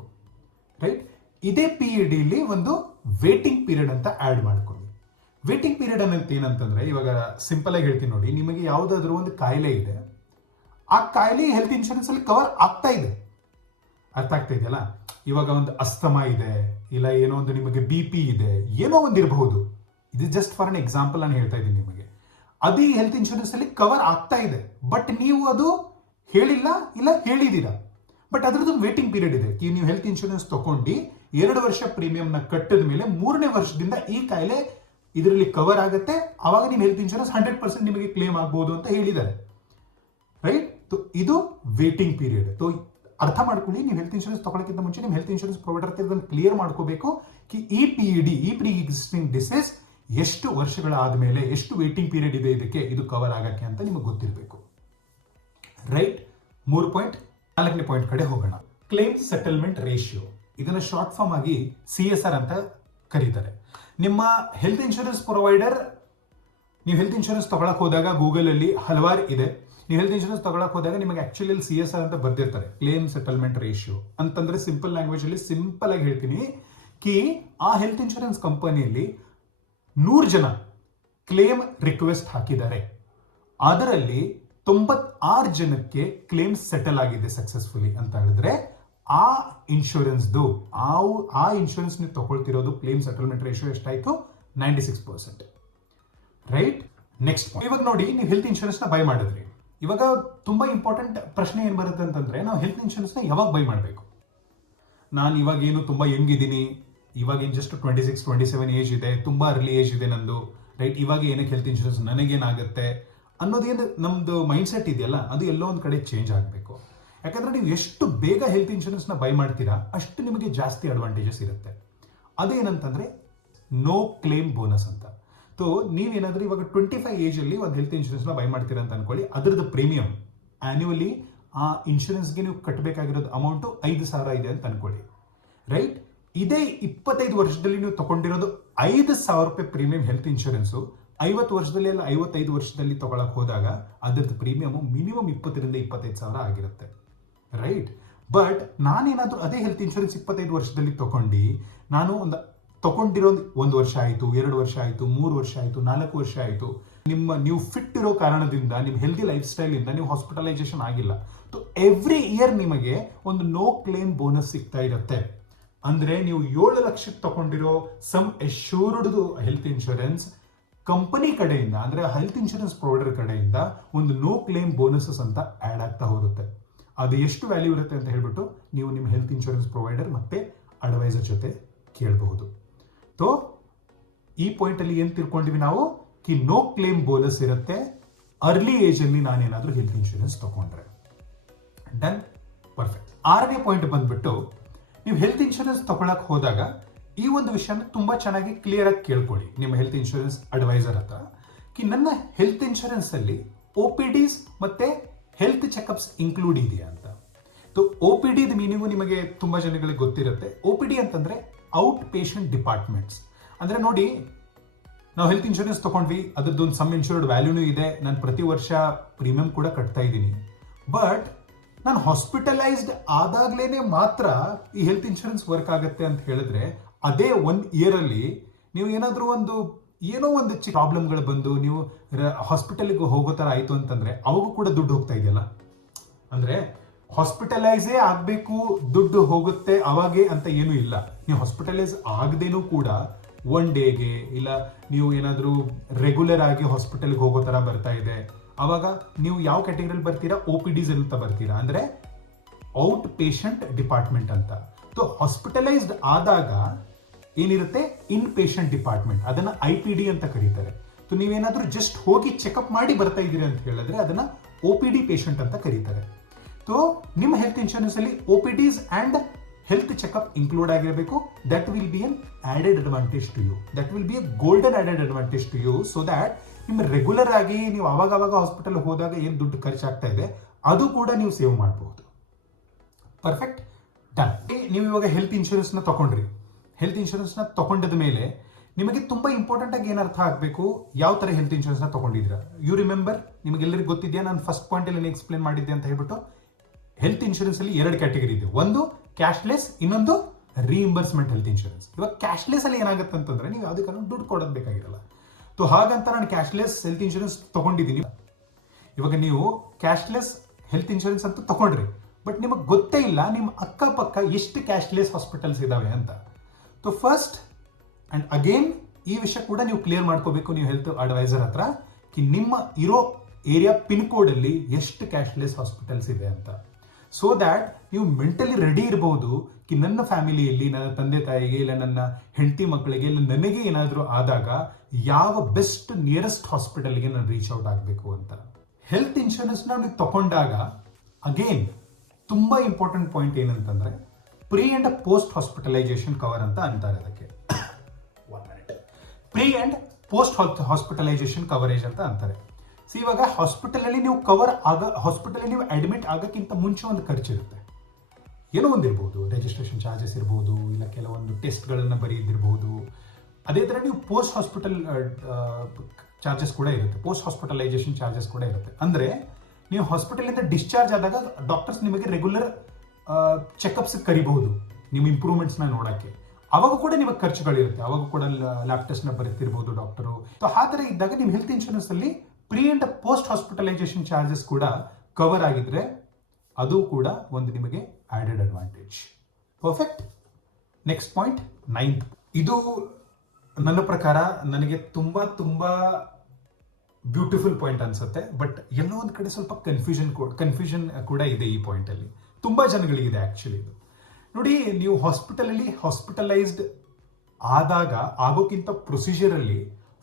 ರೈಟ್, ಇದೇ PED ಇಲ್ಲಿ ಒಂದು ವೇಟಿಂಗ್ ಪೀರಿಯಡ್ ಅಂತ ಆಡ್ ಮಾಡ್ಕೊಳ್ಳಿ. ವೇಟಿಂಗ್ ಪೀರಿಯಡ್ ಅನ್ನೋದು ಏನಂತಂದ್ರೆ, ಇವಾಗ ಸಿಂಪಲ್ ಆಗಿ ಹೇಳ್ತೀನಿ ನೋಡಿ, ನಿಮಗೆ ಯಾವುದಾದ್ರೂ ಒಂದು ಕಾಯಿಲೆ ಇದೆ, ಆ ಕಾಯಿಲೆ ಹೆಲ್ತ್ ಇನ್ಶೂರೆನ್ಸ್ ಅಲ್ಲಿ ಕವರ್ ಆಗ್ತಾ ಇದೆ. ಅರ್ಥ ಆಗ್ತಾ ಇದೆಯಲ್ಲ? ಇವಾಗ ಒಂದು ಅಸ್ತಮಾ ಇದೆ, ಇಲ್ಲ ಏನೋ ಒಂದು ನಿಮಗೆ BP ಇದೆ, ಏನೋ ಒಂದು ಇರಬಹುದು. ಇದು ಜಸ್ಟ್ ಫಾರ್ ಅನ್ ಎಕ್ಸಾಂಪಲ್ ನಾನು ಹೇಳ್ತಾ ಇದ್ದೀನಿ ನಿಮಗೆ. ಅದು ಈ ಹೆಲ್ತ್ ಇನ್ಶೂರೆನ್ಸ್ ಅಲ್ಲಿ ಕವರ್ ಆಗ್ತಾ ಇದೆ, ಬಟ್ ನೀವು ಅದು ಹೇಳಿಲ್ಲ ಇಲ್ಲ ಹೇಳಿದೀರಾ, ಬಟ್ ಅದ್ರದ್ದು ವೇಟಿಂಗ್ ಪೀರಿಯಡ್ ಇದೆ. ನೀವು ಹೆಲ್ತ್ ಇನ್ಶೂರೆನ್ಸ್ ತಗೊಂಡು 2 ವರ್ಷ ಪ್ರೀಮಿಯಂ ನ ಕಟ್ಟಿದ ಮೇಲೆ 3ನೇ ವರ್ಷದಿಂದ ಈ ಕಾಯಿಲೆ ಇದರಲ್ಲಿ ಕವರ್ ಆಗುತ್ತೆ, ಅವಾಗ ನಿಮ್ಮ ಹೆಲ್ತ್ ಇನ್ಶೂರೆನ್ಸ್ 100% ನಿಮಗೆ ಕ್ಲೇಮ್ ಆಗ್ಬಹುದು ಅಂತ ಹೇಳಿದ್ದಾರೆ. ರೈಟ್, ಇದು ವೇಟಿಂಗ್ ಪೀರಿಯಡ್. ಅರ್ಥ ಮಾಡ್ಕೊಳ್ಳಿ, ನೀವು ಹೆಲ್ತ್ ಇನ್ಶೂರೆನ್ಸ್ ತಗೊಳ್ಳೋಕ್ಕಿಂತ ಮುಂಚೆ ನಿಮ್ಮ ಹೆಲ್ತ್ ಇನ್ಶೂರೆನ್ಸ್ ಪ್ರೊವೈಡರ್ ಇದನ್ನು ಕ್ಲಿಯರ್ ಮಾಡ್ಕೋಬೇಕು. ಈ PED, ಈ ಪ್ರೀ ಎಕ್ಸಿಸ್ಟಿಂಗ್ ಡಿಸೀಸ್ ಎಷ್ಟು ವರ್ಷಗಳಾದ್ಮೇಲೆ ಎಷ್ಟು ವೇಟಿಂಗ್ ಪೀರಿಯಡ್ ಇದೆ ಇದಕ್ಕೆ, ಇದು ಕವರ್ ಆಗಕ್ಕೆ ಅಂತ ನಿಮಗೆ ಗೊತ್ತಿರಬೇಕು. Right, 3 point. 4ನೇ ಪಾಯಿಂಟ್ ಕಡೆ ಹೋಗೋಣ. ಕ್ಲೇಮ್ ಸೆಟಲ್ಮೆಂಟ್ ರೇಷಿಯೋ, ಇದನ್ನ ಶಾರ್ಟ್ ಫಾರ್ಮ್ ಆಗಿ CSR ಅಂತ ಕರೀತಾರೆ. ನಿಮ್ಮ ಹೆಲ್ತ್ ಇನ್ಶೂರೆನ್ಸ್ ಪ್ರೊವೈಡರ್, ನೀವು ಹೆಲ್ತ್ ಇನ್ಶೂರೆನ್ಸ್ ತಗೊಳಕ್ ಹೋದಾಗ ಗೂಗಲ್ ಅಲ್ಲಿ ಹಲವಾರು ಇದೆ. ನೀವು ಹೆಲ್ತ್ ಇನ್ಶೂರೆನ್ಸ್ ತಗೊಳಕ್ ಹೋದಾಗ ನಿಮಗೆ ಆಕ್ಚುಲಿ CSR ಅಂತ ಬರ್ದಿರ್ತಾರೆ, ಕ್ಲೇಮ್ ಸೆಟಲ್ಮೆಂಟ್ ರೇಷಿಯೋ ಅಂತಂದ್ರೆ. ಸಿಂಪಲ್ ಲ್ಯಾಂಗ್ವೇಜ್ ಅಲ್ಲಿ ಸಿಂಪಲ್ ಆಗಿ ಹೇಳ್ತೀನಿ ಕಿ ಆ ಹೆಲ್ತ್ ಇನ್ಶೂರೆನ್ಸ್ ಕಂಪನಿಯಲ್ಲಿ 100 ಜನ ಕ್ಲೇಮ್ ರಿಕ್ವೆಸ್ಟ್ ಹಾಕಿದ್ದಾರೆ, ಅದರಲ್ಲಿ 96 ಜನಕ್ಕೆ ಕ್ಲೇಮ್ ಸೆಟಲ್ ಆಗಿದೆ ಸಕ್ಸಸ್ಫುಲಿ ಅಂತ ಹೇಳಿದ್ರೆ ಆ ಇನ್ಶೂರೆನ್ಸ್ದು ಆ ಇನ್ಶೂರೆನ್ಸ್ ನೀವು ತಗೊಳ್ತಿರೋದು ಕ್ಲೇಮ್ ಸೆಟಲ್ಮೆಂಟ್ ರೇಷಿಯೋ ಎಷ್ಟಾಯ್ತು? 96%. ರೈಟ್, ನೆಕ್ಸ್ಟ್ ಇವಾಗ ನೋಡಿ, ನೀವು ಹೆಲ್ತ್ ಇನ್ಶೂರೆನ್ಸ್ ನ ಬೈ ಮಾಡಿದ್ರಿ. ಇವಾಗ ತುಂಬಾ ಇಂಪಾರ್ಟೆಂಟ್ ಪ್ರಶ್ನೆ ಏನ್ ಬರುತ್ತೆ ಅಂತಂದ್ರೆ, ನಾವು ಹೆಲ್ತ್ ಇನ್ಶೂರೆನ್ಸ್ ನ ಯಾವಾಗ ಬೈ ಮಾಡಬೇಕು? ನಾನು ಇವಾಗ ಏನು ತುಂಬಾ ಯಂಗ್ ಇದ್ದೀನಿ, ಇವಾಗ ಏನು ಜಸ್ಟ್ 26-27 ಏಜ್ ಇದೆ, ತುಂಬಾ ಅರ್ಲಿ ಏಜ್ ಇದೆ ನಂದು. ರೈಟ್, ಇವಾಗ ಏನಕ್ಕೆ ಹೆಲ್ತ್ ಇನ್ಶೂರೆನ್ಸ್ ನನಗೇನಾಗುತ್ತೆ ಅನ್ನೋದೇನು ನಮ್ದು ಮೈಂಡ್ ಸೆಟ್ ಇದೆಯಲ್ಲ, ಅದು ಎಲ್ಲೋ ಒಂದು ಕಡೆ ಚೇಂಜ್ ಆಗಬೇಕು. ಯಾಕಂದ್ರೆ ನೀವು ಎಷ್ಟು ಬೇಗ ಹೆಲ್ತ್ ಇನ್ಶೂರೆನ್ಸ್ ನ ಬೈ ಮಾಡ್ತೀರಾ ಅಷ್ಟು ನಿಮಗೆ ಜಾಸ್ತಿ ಅಡ್ವಾಂಟೇಜಸ್ ಇರುತ್ತೆ. ಅದೇನಂತಂದ್ರೆ ನೋ ಕ್ಲೇಮ್ ಬೋನಸ್ ಅಂತ. ನೀವೇನಾದ್ರೂ ಇವಾಗ 25 ಏಜ್ ಅಲ್ಲಿ ಒಂದು ಹೆಲ್ತ್ ಇನ್ಶೂರೆನ್ಸ್ ನ ಬೈ ಮಾಡ್ತೀರಾ ಅಂತ ಅನ್ಕೊಳ್ಳಿ, ಅದರದ್ದು ಪ್ರೀಮಿಯಂ ಆನ್ಯುವಲಿ ಆ ಇನ್ಶೂರೆನ್ಸ್ಗೆ ನೀವು ಕಟ್ಟಬೇಕಾಗಿರೋದು ಅಮೌಂಟ್ 5,000 ಇದೆ ಅಂತ ಅನ್ಕೊಳ್ಳಿ. ರೈಟ್, ಇದೇ 25 ವರ್ಷದಲ್ಲಿ ನೀವು ತಗೊಂಡಿರೋದು 5,000 ರೂಪಾಯಿ ಪ್ರೀಮಿಯಂ ಹೆಲ್ತ್ ಇನ್ಶೂರೆನ್ಸ್ 50 ವರ್ಷದಲ್ಲಿ ಅಲ್ಲ 55 ವರ್ಷದಲ್ಲಿ ತಗೊಳಕ್ ಹೋದಾಗ ಅದರದ್ದು ಪ್ರೀಮಿಯಂ ಮಿನಿಮಮ್ 20,000-25,000 ಆಗಿರುತ್ತೆ. ರೈಟ್, ಬಟ್ ನಾನೇನಾದ್ರೂ ಅದೇ ಹೆಲ್ತ್ ಇನ್ಶೂರೆನ್ಸ್ 25 ವರ್ಷದಲ್ಲಿ ತಗೊಂಡು ನಾನು ತಗೊಂಡಿರೋ 1 ವರ್ಷ ಆಯಿತು, 2 ವರ್ಷ ಆಯಿತು, 3 ವರ್ಷ ಆಯಿತು, 4 ವರ್ಷ ಆಯಿತು, ನೀವು ಫಿಟ್ ಇರೋ ಕಾರಣದಿಂದ, ನಿಮ್ಮ ಹೆಲ್ದಿ ಲೈಫ್ ಸ್ಟೈಲ್ ಇಂದ ನೀವು ಹಾಸ್ಪಿಟಲೈಸೇಷನ್ ಆಗಿಲ್ಲ. ಎವ್ರಿ ಇಯರ್ ನಿಮಗೆ ಒಂದು ನೋ ಕ್ಲೇಮ್ ಬೋನಸ್ ಸಿಗ್ತಾ ಇರುತ್ತೆ. ಅಂದ್ರೆ ನೀವು 7 ಲಕ್ಷಕ್ಕೆ ತಗೊಂಡಿರೋ sum assured health insurance company ಕಡೆಯಿಂದ, ಅಂದ್ರೆ ಹೆಲ್ತ್ ಇನ್ಶೂರೆನ್ಸ್ ಪ್ರೊವೈಡರ್ ಕಡೆಯಿಂದ ಒಂದು ನೋ ಕ್ಲೇಮ್ ಬೋನಸಸ್ ಅಂತ ಆಡ್ ಆಗ್ತಾ ಹೋಗುತ್ತೆ. ಅದು ಎಷ್ಟು ವ್ಯಾಲ್ಯೂ ಇರುತ್ತೆ ಅಂತ ಹೇಳ್ಬಿಟ್ಟು ನೀವು ನಿಮ್ಮ ಹೆಲ್ತ್ ಇನ್ಶೂರೆನ್ಸ್ ಪ್ರೊವೈಡರ್ ಮತ್ತೆ ಅಡ್ವೈಸರ್ ಜೊತೆ ಕೇಳಬಹುದು. ಸೊ ಈ ಪಾಯಿಂಟ್ ಅಲ್ಲಿ ಏನ್ ತಿಳ್ಕೊಂಡಿವಿ ನಾವು, ಕಿ ನೋ ಕ್ಲೇಮ್ ಬೋನಸ್ ಇರುತ್ತೆ ಅರ್ಲಿ ಏಜ್ ಅಲ್ಲಿ ನಾನೇನಾದ್ರೂ ಹೆಲ್ತ್ ಇನ್ಶೂರೆನ್ಸ್ ತಗೊಂಡ್ರೆ. Done, perfect. 6ನೇ ಪಾಯಿಂಟ್ ಬಂದ್ಬಿಟ್ಟು, ನೀವು ಹೆಲ್ತ್ ಇನ್ಶೂರೆನ್ಸ್ ತಗೊಳಕ್ ಹೋದಾಗ ಈ ಒಂದು ವಿಷಯನ ತುಂಬಾ ಚೆನ್ನಾಗಿ ಕ್ಲಿಯರ್ ಆಗಿ ಕೇಳ್ಕೊಳ್ಳಿ ನಿಮ್ಮ ಹೆಲ್ತ್ ಇನ್ಶೂರೆನ್ಸ್ ಅಡ್ವೈಸರ್ ಹತ್ರ. ಕಿ ನನ್ನ ಹೆಲ್ತ್ ಇನ್ಶೂರೆನ್ಸ್ ಅಲ್ಲಿ OPDs ಮತ್ತೆ ಹೆಲ್ತ್ ಚೆಕಪ್ಸ್ ಇನ್ಕ್ಲೂಡ್ ಇದೆಯಾ ಅಂತ. OPD ಮೀನಿಂಗು ನಿಮಗೆ ತುಂಬಾ ಜನಗಳಿಗೆ ಗೊತ್ತಿರುತ್ತೆ. OPD ಅಂತಂದ್ರೆ ಔಟ್ ಪೇಷಂಟ್ ಡಿಪಾರ್ಟ್ಮೆಂಟ್ಸ್. ಅಂದ್ರೆ ನೋಡಿ, ನಾವು ಹೆಲ್ತ್ ಇನ್ಶೂರೆನ್ಸ್ ತಗೊಂಡ್ವಿ, ಅದರದ್ದೊಂದು ಸಮ್ ಇನ್ಶೂರ್ಡ್ ವ್ಯಾಲ್ಯೂನೂ ಇದೆ, ನಾನು ಪ್ರತಿ ವರ್ಷ ಪ್ರೀಮಿಯಂ ಕೂಡ ಕಟ್ತಾ ಇದ್ದೀನಿ. ಬಟ್ ನಾನು ಹಾಸ್ಪಿಟಲೈಸ್ಡ್ ಆದಾಗ್ಲೇನೆ ಮಾತ್ರ ಈ ಹೆಲ್ತ್ ಇನ್ಶೂರೆನ್ಸ್ ವರ್ಕ್ ಆಗುತ್ತೆ ಅಂತ ಹೇಳಿದ್ರೆ, ಅದೇ 1 ಇಯರ್ ಅಲ್ಲಿ ನೀವು ಏನಾದ್ರೂ ಏನೋ ಒಂದು ಪ್ರಾಬ್ಲಮ್ಗಳು ಬಂದು ನೀವು ಹಾಸ್ಪಿಟಲ್ಗೆ ಹೋಗೋ ತರ ಆಯ್ತು ಅಂತಂದ್ರೆ ಅವಾಗೂ ಕೂಡ ದುಡ್ಡು ಹೋಗ್ತಾ ಇದೆಯಲ್ಲ. ಅಂದ್ರೆ ಹಾಸ್ಪಿಟಲೈಸೇ ಆಗ್ಬೇಕು, ದುಡ್ಡು ಹೋಗುತ್ತೆ ಅವಾಗೆ ಅಂತ ಏನೂ ಇಲ್ಲ. ನೀವು ಹಾಸ್ಪಿಟಲೈಸ್ ಆಗದೇನೂ ಕೂಡ 1 ಡೇಗೆ ಇಲ್ಲ ನೀವು ಏನಾದ್ರೂ ರೆಗ್ಯುಲರ್ ಆಗಿ ಹಾಸ್ಪಿಟಲ್ಗೆ ಹೋಗೋ ತರ ಬರ್ತಾ ಇದೆ, ಅವಾಗ ನೀವು ಯಾವ ಕ್ಯಾಟಗರಿಯಲ್ಲಿ ಬರ್ತೀರಾ, OPDs ಅಂತ ಬರ್ತೀರಾ, ಅಂದ್ರೆ ಔಟ್ ಪೇಷಂಟ್ ಡಿಪಾರ್ಟ್ಮೆಂಟ್ ಅಂತ. ಹಾಸ್ಪಿಟಲೈಸ್ಡ್ ಆದಾಗ ಏನಿರುತ್ತೆ, ಇನ್ ಪೇಷಂಟ್ ಡಿಪಾರ್ಟ್ಮೆಂಟ್, ಅದನ್ನ IPD ಅಂತ ಕರೀತಾರೆ. ನೀವೇನಾದ್ರೂ ಜಸ್ಟ್ ಹೋಗಿ ಚೆಕಪ್ ಮಾಡಿ ಬರ್ತಾ ಇದ್ದೀರಿ ಅಂತ ಹೇಳಿದ್ರೆ ಅದನ್ನ OPD ಪೇಷಂಟ್ ಅಂತ ಕರೀತಾರೆ. ನಿಮ್ಮ ಹೆಲ್ತ್ ಇನ್ಶೂರೆನ್ಸ್ ಅಲ್ಲಿ OPDs and health checkup include ಆಗಿರಬೇಕು. That will be an added advantage to you, that will be a golden added advantage to you. So that ನಿಮ್ಮ ರೆಗ್ಯುಲರ್ ಆಗಿ ನೀವು ಅವಾಗ ಹಾಸ್ಪಿಟಲ್ ಹೋದಾಗ ಏನು ದುಡ್ಡು ಖರ್ಚಾಗ್ತಾ ಇದೆ ಅದು ಕೂಡ ನೀವು ಸೇವ್ ಮಾಡಬಹುದು. Perfect, done. ನೀವು ಇವಾಗ ಹೆಲ್ತ್ ಇನ್ಶೂರೆನ್ಸ್ ನ ತಗೊಂಡ್ರಿ. ಹೆಲ್ತ್ ಇನ್ಶೂರೆನ್ಸ್ ನ ತಗೊಂಡದ ಮೇಲೆ ನಿಮಗೆ ತುಂಬಾ ಇಂಪಾರ್ಟೆಂಟ್ ಆಗಿ ಏನ್ ಅರ್ಥ ಆಗಬೇಕು, ಯಾವ ತರ ಹೆಲ್ತ್ ಇನ್ಶೂರೆನ್ಸ್ ನ ತಗೊಂಡಿದ್ದೀರಾ. ಯು ರಿಮೆಂಬರ್, ನಿಮಗೆಲ್ಲರಿಗೂ ಗೊತ್ತಿದೆಯಾ, ನಾನು ಫಸ್ಟ್ ಪಾಯಿಂಟ್ ಅಲ್ಲಿ ಎಕ್ಸ್ಪ್ಲೇನ್ ಮಾಡಿದ್ದೆ ಅಂತ ಹೇಳ್ಬಿಟ್ಟು. ಹೆಲ್ತ್ ಇನ್ಶೂರೆನ್ಸ್ ಅಲ್ಲಿ 2 ಕ್ಯಾಟಗರಿ ಇದೆ, ಒಂದು ಕ್ಯಾಶ್ಲೆಸ್, ಇನ್ನೊಂದು ರೀಇಂಬರ್ಸ್ಮೆಂಟ್ ಹೆಲ್ತ್ ಇನ್ಶೂರೆನ್ಸ್. ಇವಾಗ ಕ್ಯಾಶ್ಲೆಸ್ ಅಲ್ಲಿ ಏನಾಗುತ್ತೆ ಅಂತಂದ್ರೆ ನೀವು ಯಾವುದೇ ಕಾರಣ ದುಡ್ಡು ಕೊಡೋದು ಬೇಕಾಗಿರಲ್ಲ. ಹಾಗಂತ ನಾನು ಕ್ಯಾಶ್ಲೆಸ್ ಹೆಲ್ತ್ ಇನ್ಶೂರೆನ್ಸ್ ತಗೊಂಡಿದ್ದೀನಿ. ಇವಾಗ ನೀವು ಕ್ಯಾಶ್ಲೆಸ್ ಹೆಲ್ತ್ ಇನ್ಶೂರೆನ್ಸ್ ಅಂತ ತಗೊಂಡ್ರಿ, ಬಟ್ ನಿಮಗೆ ಗೊತ್ತೇ ಇಲ್ಲ ನಿಮ್ಮ ಅಕ್ಕಪಕ್ಕ ಎಷ್ಟು ಕ್ಯಾಶ್ಲೆಸ್ ಹಾಸ್ಪಿಟಲ್ಸ್ ಇದಾವೆ ಅಂತ. ಫಸ್ಟ್ ಅಂಡ್ ಅಗೇನ್ ಈ ವಿಷಯ ಕೂಡ ನೀವು ಕ್ಲಿಯರ್ ಮಾಡ್ಕೋಬೇಕು ನೀವು ಹೆಲ್ತ್ ಅಡ್ವೈಸರ್ ಹತ್ರ, ನಿಮ್ಮ ಇರೋ ಏರಿಯಾ ಪಿನ್ ಕೋಡ್ ಅಲ್ಲಿ ಎಷ್ಟು ಕ್ಯಾಶ್ಲೆಸ್ ಹಾಸ್ಪಿಟಲ್ಸ್ ಇದೆ ಅಂತ. ಸೊ ದ್ಯಾಟ್ ನೀವು ಮೆಂಟಲಿ ರೆಡಿ ಇರಬಹುದು, ನನ್ನ ಫ್ಯಾಮಿಲಿಯಲ್ಲಿ ನನ್ನ ತಂದೆ ತಾಯಿಗೆ ಇಲ್ಲ ನನ್ನ ಹೆಂಡತಿ ಮಕ್ಕಳಿಗೆ ಇಲ್ಲ ನನಗೆ ಏನಾದರೂ ಆದಾಗ ಯಾವ ಬೆಸ್ಟ್ ನಿಯರೆಸ್ಟ್ ಹಾಸ್ಪಿಟಲ್ಗೆ ನಾನು ರೀಚ್ ಔಟ್ ಆಗಬೇಕು ಅಂತ. ಹೆಲ್ತ್ ಇನ್ಶೂರೆನ್ಸ್ ನೀವು ತಗೊಂಡಾಗ ಅಗೇನ್ ತುಂಬಾ ಇಂಪಾರ್ಟೆಂಟ್ ಪಾಯಿಂಟ್ ಏನಂತಂದ್ರೆ pre and post hospitalization cover ಅಂತ ಅಂತಾರೆ ಅದಕ್ಕೆ. Pre and post hospitalization coverage ಅಂತ ಅಂತಾರೆ. ಇವಾಗ ಹಾಸ್ಪಿಟಲ್ ಅಲ್ಲಿ ನೀವು ಹಾಸ್ಪಿಟಲ್ ಅಲ್ಲಿ ನೀವು ಅಡ್ಮಿಟ್ ಆಗಕ್ಕಿಂತ ಮುಂಚೆ ಒಂದು ಖರ್ಚಿರುತ್ತೆ, ಏನೋ ಒಂದಿರ್ಬೋದು, ರಿಜಿಸ್ಟ್ರೇಷನ್ ಚಾರ್ಜಸ್ ಇರ್ಬೋದು, ಇಲ್ಲ ಕೆಲವೊಂದು ಟೆಸ್ಟ್ಗಳನ್ನ ಬರೆದಿರ್ಬೋದು. ಅದೇ ತರ ನೀವು ಪೋಸ್ಟ್ ಹಾಸ್ಪಿಟಲ್ ಚಾರ್ಜಸ್ ಕೂಡ ಇರುತ್ತೆ, ಪೋಸ್ಟ್ ಹಾಸ್ಪಿಟಲೈಸೇಷನ್ ಚಾರ್ಜಸ್ ಕೂಡ ಇರುತ್ತೆ. ಅಂದ್ರೆ ನೀವು ಹಾಸ್ಪಿಟಲ್ ಇಂದ ಡಿಸ್ಚಾರ್ಜ್ ಆದಾಗ ಡಾಕ್ಟರ್ಸ್ ನಿಮಗೆ ರೆಗ್ಯುಲರ್ ಚೆಕಪ್ಸ್ ಕರಿಬಹುದು ನಿಮ್ಮ ಇಂಪ್ರೂವ್ಮೆಂಟ್ಸ್ ನ ನೋಡಕ್ಕೆ. ಅವಾಗ ಕೂಡ ನಿಮಗೆ ಖರ್ಚುಗಳಿರುತ್ತೆ, ಅವಾಗ ಕೂಡ ಲ್ಯಾಬ್ ಟೆಸ್ಟ್ ನ ಬರೀತಿರ್ಬೋದು ಡಾಕ್ಟರು. ಆ ತರ ಇದ್ದಾಗ ನಿಮ್ಮ ಹೆಲ್ತ್ ಇನ್ಶೂರೆನ್ಸ್ ಅಲ್ಲಿ pre and post hospitalisation charges ಕೂಡ ಕವರ್ ಆಗಿದ್ರೆ ಅದು ಕೂಡ ಒಂದು ನಿಮಗೆ added advantage. Perfect. Next point 9th. ಇದು ನನ್ನ ಪ್ರಕಾರ ನನಗೆ ತುಂಬಾ ಬ್ಯೂಟಿಫುಲ್ ಪಾಯಿಂಟ್ ಅನ್ಸುತ್ತೆ, ಬಟ್ ಎಲ್ಲೋ ಒಂದ್ ಕಡೆ ಸ್ವಲ್ಪ ಕನ್ಫ್ಯೂಷನ್ ಕೂಡ ಇದೆ ಈ ಪಾಯಿಂಟ್ ಅಲ್ಲಿ. ತುಂಬಾ ಜನಗಳಿಗಿದೆ ಆಕ್ಚುಲಿ ಇದು. ನೋಡಿ, ನೀವು ಹಾಸ್ಪಿಟಲ್ ಅಲ್ಲಿ ಹಾಸ್ಪಿಟಲೈಸ್ಡ್ ಆದಾಗ ಆಗೋಕ್ಕಿಂತ ಪ್ರೊಸೀಜರ್ ಅಲ್ಲಿ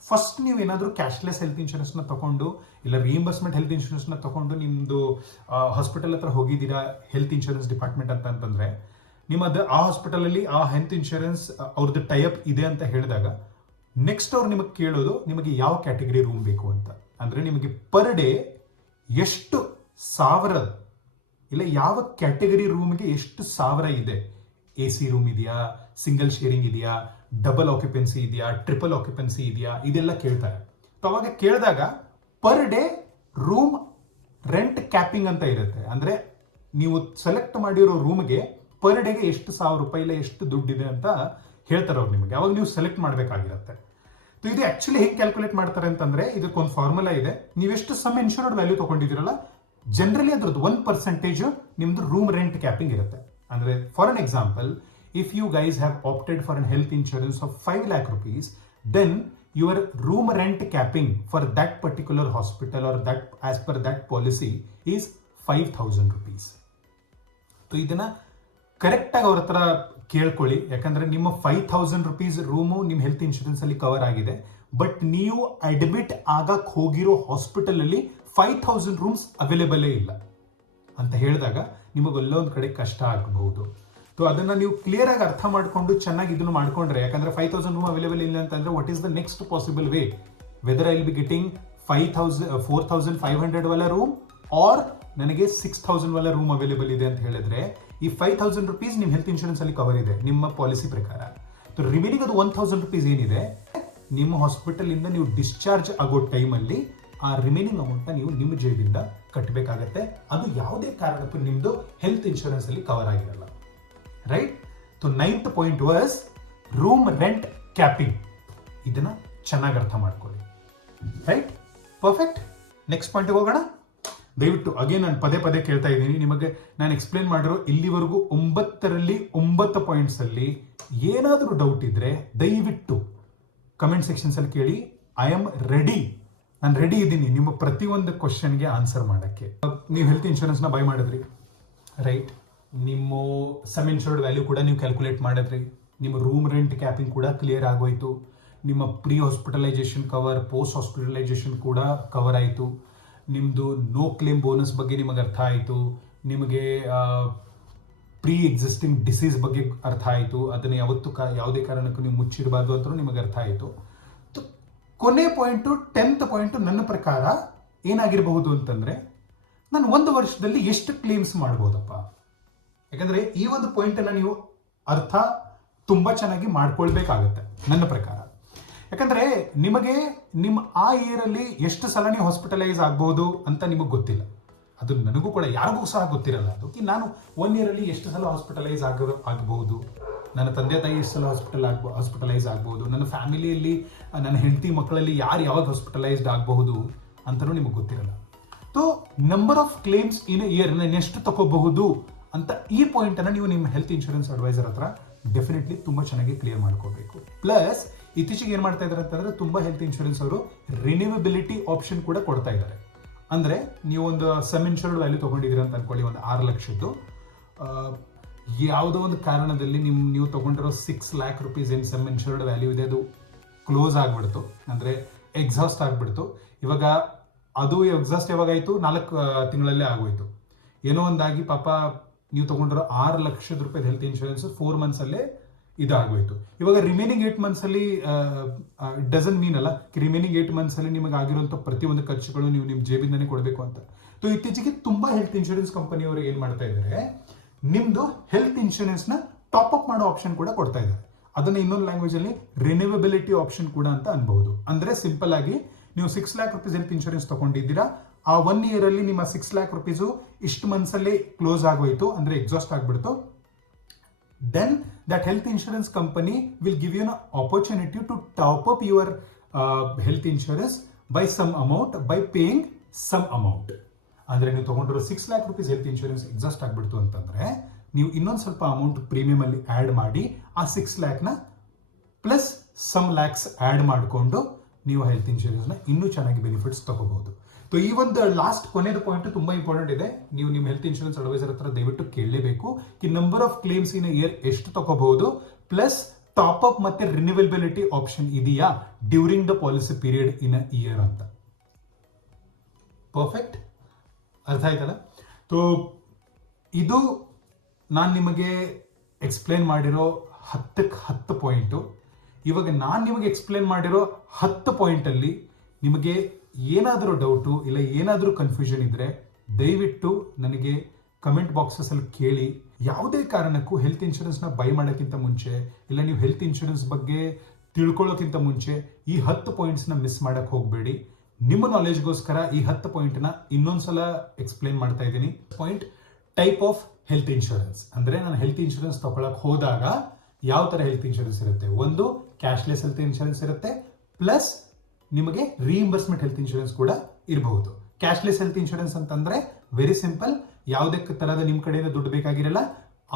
ಫಸ್ಟ್ ನೀವು ಏನಾದರೂ ಕ್ಯಾಶ್ಲೆಸ್ ಹೆಲ್ತ್ ಇನ್ಶೂರೆನ್ಸ್ ನ ತಗೊಂಡು ಇಲ್ಲ ರೀಇಂಬರ್ಸ್ಮೆಂಟ್ ಹೆಲ್ತ್ ಇನ್ಶೂರೆನ್ಸ್ ನ ತಗೊಂಡು ನಿಮ್ದು ಹಾಸ್ಪಿಟಲ್ ಹತ್ರ ಹೋಗಿದ್ದೀರಾ ಹೆಲ್ತ್ ಇನ್ಶೂರೆನ್ಸ್ ಡಿಪಾರ್ಟ್ಮೆಂಟ್ ಅಂತಂದ್ರೆ ನಿಮ್ಮದು ಆ ಹಾಸ್ಪಿಟಲ್ ಅಲ್ಲಿ ಆ ಹೆಲ್ತ್ ಇನ್ಶೂರೆನ್ಸ್ ಅವ್ರದ್ದು ಟೈಅಪ್ ಇದೆ ಅಂತ ಹೇಳಿದಾಗ ನೆಕ್ಸ್ಟ್ ಅವ್ರು ನಿಮಗೆ ಕೇಳೋದು ನಿಮಗೆ ಯಾವ ಕ್ಯಾಟಗರಿ ರೂಮ್ ಬೇಕು ಅಂತ. ಅಂದ್ರೆ ನಿಮಗೆ ಪರ್ ಡೇ ಎಷ್ಟು ಸಾವಿರ ಇಲ್ಲ ಯಾವ ಕ್ಯಾಟಗರಿ ರೂಮ್ಗೆ ಎಷ್ಟು ಸಾವಿರ ಇದೆ, AC ರೂಮ್ ಇದೆಯಾ, ಸಿಂಗಲ್ ಶೇರಿಂಗ್ ಇದೆಯಾ, ಡಬಲ್ ಆಕ್ಯುಪೆನ್ಸಿ ಇದೆಯಾ, ಟ್ರಿಪಲ್ ಆಕ್ಯುಪೆನ್ಸಿ ಇದೆಯಾ, ಇದೆಲ್ಲ ಕೇಳ್ತಾರೆ. ಅವಾಗ ಕೇಳಿದಾಗ per day room rent capping ಅಂತ ಇರುತ್ತೆ. ಅಂದ್ರೆ ನೀವು ಸೆಲೆಕ್ಟ್ ಮಾಡಿರೋ ರೂಮ್ಗೆ ಪರ್ ಡೇಗೆ ಎಷ್ಟು ₹1,000 ಇಲ್ಲ ಎಷ್ಟು ದುಡ್ಡಿದೆ ಅಂತ ಹೇಳ್ತಾರೆ ಅವ್ರು ನಿಮಗೆ. ಅವಾಗ ನೀವು ಸೆಲೆಕ್ಟ್ ಮಾಡಬೇಕಾಗಿರುತ್ತೆ. ಇದು ಆಕ್ಚುಲಿ ಹೇಗೆ ಕ್ಯಾಲ್ಕುಲೇಟ್ ಮಾಡ್ತಾರೆ ಅಂತಂದ್ರೆ ಇದಕ್ಕೊಂದು ಫಾರ್ಮುಲಾ ಇದೆ. ನೀವೆಷ್ಟು ಸಮ್ ಇನ್ಶೂರ್ಡ್ ವ್ಯಾಲ್ಯೂ ತಗೊಂಡಿದ್ದೀರಲ್ಲ, ಜನರಲಿ ಅದ್ರದ್ದು 1% ನಿಮ್ದು ರೂಮ್ ರೆಂಟ್ ಕ್ಯಾಪಿಂಗ್ ಇರುತ್ತೆ. ಅಂದ್ರೆ for an example, if you guys have opted for an health insurance of 5 lakh rupees, then your room rent capping for that particular hospital or that as per that policy is 5,000 rupees. So ಇದನ್ನ correct ಆಗಿ ಅವ್ರ ಹತ್ರ ಕೇಳ್ಕೊಳ್ಳಿ, ಯಾಕಂದ್ರೆ ನಿಮ್ಮ 5,000 rupees room ನಿಮ್ಮ health insurance ಅಲ್ಲಿ cover ಆಗಿದೆ. ಬಟ್ ನೀವು ಅಡ್ಮಿಟ್ ಆಗಕ್ ಹೋಗಿರೋ ಹಾಸ್ಪಿಟಲ್ ಅಲ್ಲಿ 5,000 ರೂಮ್ಸ್ ಅವೈಲೇಬಲೇ ಇಲ್ಲ ಅಂತ ಹೇಳಿದಾಗ ನಿಮಗೆ ಅಲ್ಲೊಂದು ಕಡೆ ಕಷ್ಟ ಆಗಬಹುದು. ಸೊ ಅದನ್ನ ನೀವು ಕ್ಲಿಯರ್ ಆಗಿ ಅರ್ಥ ಮಾಡ್ಕೊಂಡು ಚೆನ್ನಾಗಿ ಇದನ್ನು ಮಾಡ್ಕೊಂಡ್ರೆ, ಯಾಕಂದ್ರೆ 5,000 ರೂಮ್ ಅವೈಲೇಬಲ್ ಇಲ್ಲ ಅಂತಂದ್ರೆ what is the next possible way, whether I will be getting 4,500 ವಾಲ ರೂಮ್ ಆರ್ ನನಗೆ 6,000 ವಾಲ ರೂಮ್ ಅವೈಲೇಬಲ್ ಇದೆ ಅಂತ ಹೇಳಿದ್ರೆ, ಈ 5,000 rupees ನಿಮ್ಮ ಹೆಲ್ತ್ ಇನ್ಶೂರೆನ್ಸ್ ಅಲ್ಲಿ ಕವರ್ ಇದೆ ನಿಮ್ಮ ಪಾಲಿಸಿ ಪ್ರಕಾರ. ರಿಮೈನಿಂಗ್ ಅದು 1,000 rupees ಏನಿದೆ, ನಿಮ್ಮ ಹಾಸ್ಪಿಟಲ್ ಇಂದ ನೀವು ಡಿಸ್ಚಾರ್ಜ್ ಆಗೋ ಟೈಮಲ್ಲಿ ಆ ರಿಮೈನಿಂಗ್ ಅಮೌಂಟ್ ನೀವು ನಿಮ್ಮ ಜೇಬಿಂದ ಕಟ್ಟಬೇಕಾಗತ್ತೆ. ಅದು ಯಾವುದೇ ಕಾರಣಕ್ಕೂ ನಿಮ್ದು ಹೆಲ್ತ್ ಇನ್ಶೂರೆನ್ಸ್ ಅಲ್ಲಿ ಕವರ್ ಆಗಿರಲ್ಲ. Right? So 9th point was room rent capping. ಇದನ್ನ ಚೆನ್ನಾಗಿ ಅರ್ಥ ಮಾಡ್ಕೊಳ್ಳಿ. ರೈಟ್? ಪರ್ಫೆಕ್ಟ್. ನೆಕ್ಸ್ಟ್ ಪಾಯಿಂಟ್ ಹೋಗೋಣ. ದಯವಿಟ್ಟು ಅಗೇನ್ ನಾನು ಪದೇ ಪದೇ ಕೇಳ್ತಾ ಇದ್ದೀನಿ, ನಿಮಗೆ ನಾನು ಎಕ್ಸ್ಪ್ಲೇನ್ ಮಾಡಿರೋ ಇಲ್ಲಿವರೆಗೂ 9ರಲ್ಲಿ 9 ಪಾಯಿಂಟ್ಸ್ ಅಲ್ಲಿ ಏನಾದರೂ ಡೌಟ್ ಇದ್ರೆ ದಯವಿಟ್ಟು ಕಮೆಂಟ್ ಸೆಕ್ಷನ್ಸ್ ಅಲ್ಲಿ ಕೇಳಿ. ಐ ಆಮ್ ರೆಡಿ, ನಾನು ರೆಡಿ ಇದ್ದೀನಿ ನಿಮ್ಮ ಪ್ರತಿಯೊಂದು ಕ್ವಶನ್ಗೆ ಆನ್ಸರ್ ಮಾಡೋಕ್ಕೆ. ನೀವು ಹೆಲ್ತ್ ಇನ್ಶೂರೆನ್ಸ್ನ ಬೈ ಮಾಡಿದ್ರಿ, ರೈಟ್? ನಿಮ್ಮ ಸಮ್ ಇನ್ಶೂರ್ಡ್ ವ್ಯಾಲ್ಯೂ ಕೂಡ ನೀವು ಕ್ಯಾಲ್ಕುಲೇಟ್ ಮಾಡಿದ್ರಿ, ನಿಮ್ಮ ರೂಮ್ ರೆಂಟ್ ಕ್ಯಾಪಿಂಗ್ ಕೂಡ ಕ್ಲಿಯರ್ ಆಗೋಯ್ತು, ನಿಮ್ಮ pre hospitalisation cover, post hospitalisation ಕೂಡ ಕವರ್ ಆಯಿತು, ನಿಮ್ಮದು ನೋ ಕ್ಲೇಮ್ ಬೋನಸ್ ಬಗ್ಗೆ ನಿಮಗೆ ಅರ್ಥ ಆಯಿತು, ನಿಮಗೆ ಪ್ರೀ ಎಕ್ಸಿಸ್ಟಿಂಗ್ ಡಿಸೀಸ್ ಬಗ್ಗೆ ಅರ್ಥ ಆಯಿತು, ಅದನ್ನು ಯಾವತ್ತೂ ಯಾವುದೇ ಕಾರಣಕ್ಕೂ ನೀವು ಮುಚ್ಚಿಡಬಾರ್ದು ಅಂತ ನಿಮಗೆ ಅರ್ಥ ಆಯಿತು. ಕೊನೆ ಪಾಯಿಂಟು 10th ಪಾಯಿಂಟು ನನ್ನ ಪ್ರಕಾರ ಏನಾಗಿರಬಹುದು ಅಂತಂದರೆ, ನಾನು 1 ವರ್ಷದಲ್ಲಿ ಎಷ್ಟು ಕ್ಲೇಮ್ಸ್ ಮಾಡ್ಬೋದಪ್ಪ? ಯಾಕಂದರೆ ಈ ಒಂದು ಪಾಯಿಂಟನ್ನು ನೀವು ಅರ್ಥ ತುಂಬ ಚೆನ್ನಾಗಿ ಮಾಡ್ಕೊಳ್ಬೇಕಾಗತ್ತೆ ನನ್ನ ಪ್ರಕಾರ. ಯಾಕಂದರೆ ನಿಮಗೆ ನಿಮ್ಮ ಆ ಇಯರಲ್ಲಿ ಎಷ್ಟು ಸಲ ನೀವು ಹಾಸ್ಪಿಟಲೈಸ್ ಆಗ್ಬೋದು ಅಂತ ನಿಮಗೆ ಗೊತ್ತಿಲ್ಲ. ಅದು ನನಗೂ ಕೂಡ ಯಾರಿಗೂ ಸಹ ಗೊತ್ತಿರಲ್ಲ. ಅದಕ್ಕೆ ನಾನು 1 ಇಯರಲ್ಲಿ ಎಷ್ಟು ಸಲ ಹಾಸ್ಪಿಟಲೈಸ್ ಆಗಬಹುದು, ನನ್ನ ತಂದೆ ತಾಯಿ ಎಷ್ಟು ಸಲ ಹಾಸ್ಪಿಟಲೈಸ್ ಆಗ್ಬೋದು, ನನ್ನ ಫ್ಯಾಮಿಲಿಯಲ್ಲಿ ನನ್ನ ಹೆಂಡತಿ ಮಕ್ಕಳಲ್ಲಿ ಯಾರು ಯಾವಾಗ ಹಾಸ್ಪಿಟಲೈಸ್ಡ್ ಆಗಬಹುದು ಅಂತಲೂ ನಿಮಗೆ ಗೊತ್ತಿರಲ್ಲ. So number of claims in year ನಾನು ಎಷ್ಟು ತಗೋಬಹುದು ಅಂತ ಈ ಪಾಯಿಂಟನ್ನು ನೀವು ನಿಮ್ಮ ಹೆಲ್ತ್ ಇನ್ಶೂರೆನ್ಸ್ ಅಡ್ವೈಸರ್ ಹತ್ರ ಡೆಫಿನೆಟ್ಲಿ ತುಂಬ ಚೆನ್ನಾಗಿ ಕ್ಲಿಯರ್ ಮಾಡ್ಕೋಬೇಕು. ಪ್ಲಸ್ ಇತ್ತೀಚೆಗೆ ಏನು ಮಾಡ್ತಾ ಇದ್ದಾರೆ ಅಂತಂದರೆ, ತುಂಬ ಹೆಲ್ತ್ ಇನ್ಶೂರೆನ್ಸ್ ಅವರು ರಿನ್ಯೂವಬಿಲಿಟಿ ಆಪ್ಷನ್ ಕೂಡ ಕೊಡ್ತಾ ಇದ್ದಾರೆ. ಅಂದರೆ ನೀವು ಒಂದು ಸಮ್ ಇನ್ಶೂರ್ಡ್ ವ್ಯಾಲ್ಯೂ ತೊಗೊಂಡಿದ್ದೀರ ಅಂತ ಅನ್ಕೊಳ್ಳಿ, ಒಂದು 6 ಲಕ್ಷದ್ದು, ಯಾವುದೋ ಒಂದು ಕಾರಣದಲ್ಲಿ ನೀವು ತೊಗೊಂಡಿರೋ 6 lakh rupees ಏನು ಸಮ್ ಇನ್ಶೂರ್ಡ್ ವ್ಯಾಲ್ಯೂ ಇದೆ, ಅದು ಕ್ಲೋಸ್ ಆಗಿಬಿಡ್ತು, ಅಂದರೆ ಎಕ್ಸಾಸ್ಟ್ ಆಗಿಬಿಡ್ತು. ಇವಾಗ ಅದು ಎಕ್ಸಾಸ್ಟ್ ಯಾವಾಗಾಯಿತು? 4 ತಿಂಗಳಲ್ಲೇ ಆಗೋಯ್ತು. ಏನೋ ಒಂದಾಗಿ ಪಾಪ ನೀವು ತೊಗೊಂಡಿರೋ 6 ಲಕ್ಷದ ರೂಪಾಯಿ ಹೆಲ್ತ್ ಇನ್ಶೂರೆನ್ಸ್ 4 ಮಂತ್ಸಲ್ಲೇ ಇದಾಗೋಯ್ತು. ಇವಾಗ ರಿಮೈನಿಂಗ್ 8 ಮಂತ್ಸಲ್ಲಿ ಇಟ್ ಡಸಂಟ್ ಮೀನ್ ಅಲ್ಲ, ರಿಮೈನಿಂಗ್ 8 ಮಂತ್ಸಲ್ಲಿ ನಿಮಗೆ ಆಗಿರುವಂಥ ಪ್ರತಿಯೊಂದು ಖರ್ಚುಗಳು ನೀವು ನಿಮ್ಮ ಜೇಬಿಂದನೇ ಕೊಡಬೇಕು ಅಂತ. ಸೊ ಇತ್ತೀಚೆಗೆ ತುಂಬ ಹೆಲ್ತ್ ಇನ್ಶೂರೆನ್ಸ್ ಕಂಪನಿಯವರು ಏನು ಮಾಡ್ತಾ ಇದ್ದಾರೆ, ನಿಮ್ಮದು ಹೆಲ್ತ್ ಇನ್ಶೂರೆನ್ಸ್ನ ಟಾಪ್ ಅಪ್ ಮಾಡೋ ಆಪ್ಷನ್ ಕೂಡ ಕೊಡ್ತಾ ಇದ್ದಾರೆ. ಅದನ್ನು ಇನ್ನೊಂದು ಲ್ಯಾಂಗ್ವೇಜಲ್ಲಿ ರಿನ್ಯೂವಬಿಲಿಟಿ ಆಪ್ಷನ್ ಕೂಡ ಅಂತ ಅನ್ಬಹುದು. ಅಂದರೆ ಸಿಂಪಲ್ ಆಗಿ ನೀವು 6 lakh rupees ಹೆಲ್ತ್ ಇನ್ಶೂರೆನ್ಸ್ ತೊಗೊಂಡಿದ್ದೀರಾ, ಆ 1 ಇಯರಲ್ಲಿ ನಿಮ್ಮ 6 lakh rupees ಇಷ್ಟು ಮಂತ್ಸಲ್ಲಿ ಕ್ಲೋಸ್ ಆಗೋಯ್ತು, ಅಂದರೆ ಎಕ್ಸಾಸ್ಟ್ ಆಗಿಬಿಡ್ತು. then that health insurance company will give you an opportunity to top up your health insurance by some amount by paying some amount. ಅಂದರೆ ನೀವು ತೊಗೊಂಡಿರೋ 6 lakh rupees health insurance exhaust ಆಗಿಬಿಡ್ತು ಅಂತಂದರೆ, ನೀವು ಇನ್ನೊಂದು ಸ್ವಲ್ಪ ಅಮೌಂಟ್ ಪ್ರೀಮಿಯಮ್ ಅಲ್ಲಿ add ಮಾಡಿ ಆ 6 lakhನ ಪ್ಲಸ್ ಸಮ್ ಲ್ಯಾಕ್ಸ್ ಆ್ಯಡ್ ಮಾಡಿಕೊಂಡು ನೀವು ಹೆಲ್ತ್ ಇನ್ಶೂರೆನ್ಸ್ನ ಇನ್ನೂ ಚೆನ್ನಾಗಿ ಬೆನಿಫಿಟ್ಸ್ ತಗೋಬಹುದು. ಸೊ ಈ ಒಂದು ಲಾಸ್ಟ್ ಕೊನೆಯದು ಪಾಯಿಂಟ್ ತುಂಬ ಇಂಪಾರ್ಟೆಂಟ್ ಇದೆ. ನೀವು ನಿಮ್ಮ ಹೆಲ್ತ್ ಇನ್ಶೂರೆನ್ಸ್ ಅಡ್ವೈಸರ್ ಹತ್ರ ದಯವಿಟ್ಟು ಕೇಳಲೇಬೇಕು ಕಿ number of claims in year ಎಷ್ಟು ತಗೋಬಹುದು, ಪ್ಲಸ್ ಟಾಪ್ ಅಪ್ ಮತ್ತೆ ರಿನ್ಯೂವಬಿಲಿಟಿ ಆಪ್ಷನ್ ಇದೆಯಾ during the policy period in a year ಅಂತ. ಪರ್ಫೆಕ್ಟ್, ಅರ್ಥ ಆಯ್ತಲ್ಲ? ಸೊ ಇದು ನಾನು ನಿಮಗೆ ಎಕ್ಸ್ಪ್ಲೇನ್ ಮಾಡಿರೋ 10ಕ್ಕೆ 10 ಪಾಯಿಂಟು. ಇವಾಗ ನಾನು ನಿಮಗೆ ಎಕ್ಸ್ಪ್ಲೇನ್ ಮಾಡಿರೋ 10 ಪಾಯಿಂಟಲ್ಲಿ ನಿಮಗೆ ಏನಾದರೂ ಡೌಟು ಇಲ್ಲ ಏನಾದರೂ ಕನ್ಫ್ಯೂಷನ್ ಇದ್ದರೆ ದಯವಿಟ್ಟು ನನಗೆ ಕಮೆಂಟ್ ಬಾಕ್ಸಸಲ್ಲಿ ಕೇಳಿ. ಯಾವುದೇ ಕಾರಣಕ್ಕೂ ಹೆಲ್ತ್ ಇನ್ಶೂರೆನ್ಸ್ನ ಬೈ ಮಾಡೋಕ್ಕಿಂತ ಮುಂಚೆ ಇಲ್ಲ ನೀವು ಹೆಲ್ತ್ ಇನ್ಶೂರೆನ್ಸ್ ಬಗ್ಗೆ ತಿಳ್ಕೊಳ್ಳೋಕ್ಕಿಂತ ಮುಂಚೆ ಈ 10 ಪಾಯಿಂಟ್ಸ್ನ ಮಿಸ್ ಮಾಡೋಕ್ಕೆ ಹೋಗಬೇಡಿ. ನಿಮ್ಮ ನಾಲೆಜ್ಗೋಸ್ಕರ ಈ 10 ಪಾಯಿಂಟ್ನ ಇನ್ನೊಂದ್ಸಲ ಎಕ್ಸ್ಪ್ಲೇನ್ ಮಾಡ್ತಾ ಇದ್ದೀನಿ. Point type of health insurance ಅಂದರೆ ನಾನು ಹೆಲ್ತ್ ಇನ್ಶೂರೆನ್ಸ್ ತಗೊಳಕ್ಕೆ ಹೋದಾಗ ಯಾವ ಥರ ಹೆಲ್ತ್ ಇನ್ಶೂರೆನ್ಸ್ ಇರುತ್ತೆ. ಒಂದು ಕ್ಯಾಶ್ಲೆಸ್ ಹೆಲ್ತ್ ಇನ್ಶೂರೆನ್ಸ್ ಇರುತ್ತೆ, ಪ್ಲಸ್ ನಿಮಗೆ ರಿಇಂಬರ್ಸ್ಮೆಂಟ್ ಹೆಲ್ತ್ ಇನ್ಶೂರೆನ್ಸ್ ಕೂಡ ಇರಬಹುದು. ಕ್ಯಾಶ್ಲೆಸ್ ಹೆಲ್ತ್ ಇನ್ಶೂರೆನ್ಸ್ ಅಂತಂದ್ರೆ ವೆರಿ ಸಿಂಪಲ್, ಯಾವುದೇ ತರಹದ ನಿಮ್ಮ ಕಡೆಯಿಂದ ದುಡ್ಡು ಬೇಕಾಗಿರಲ್ಲ.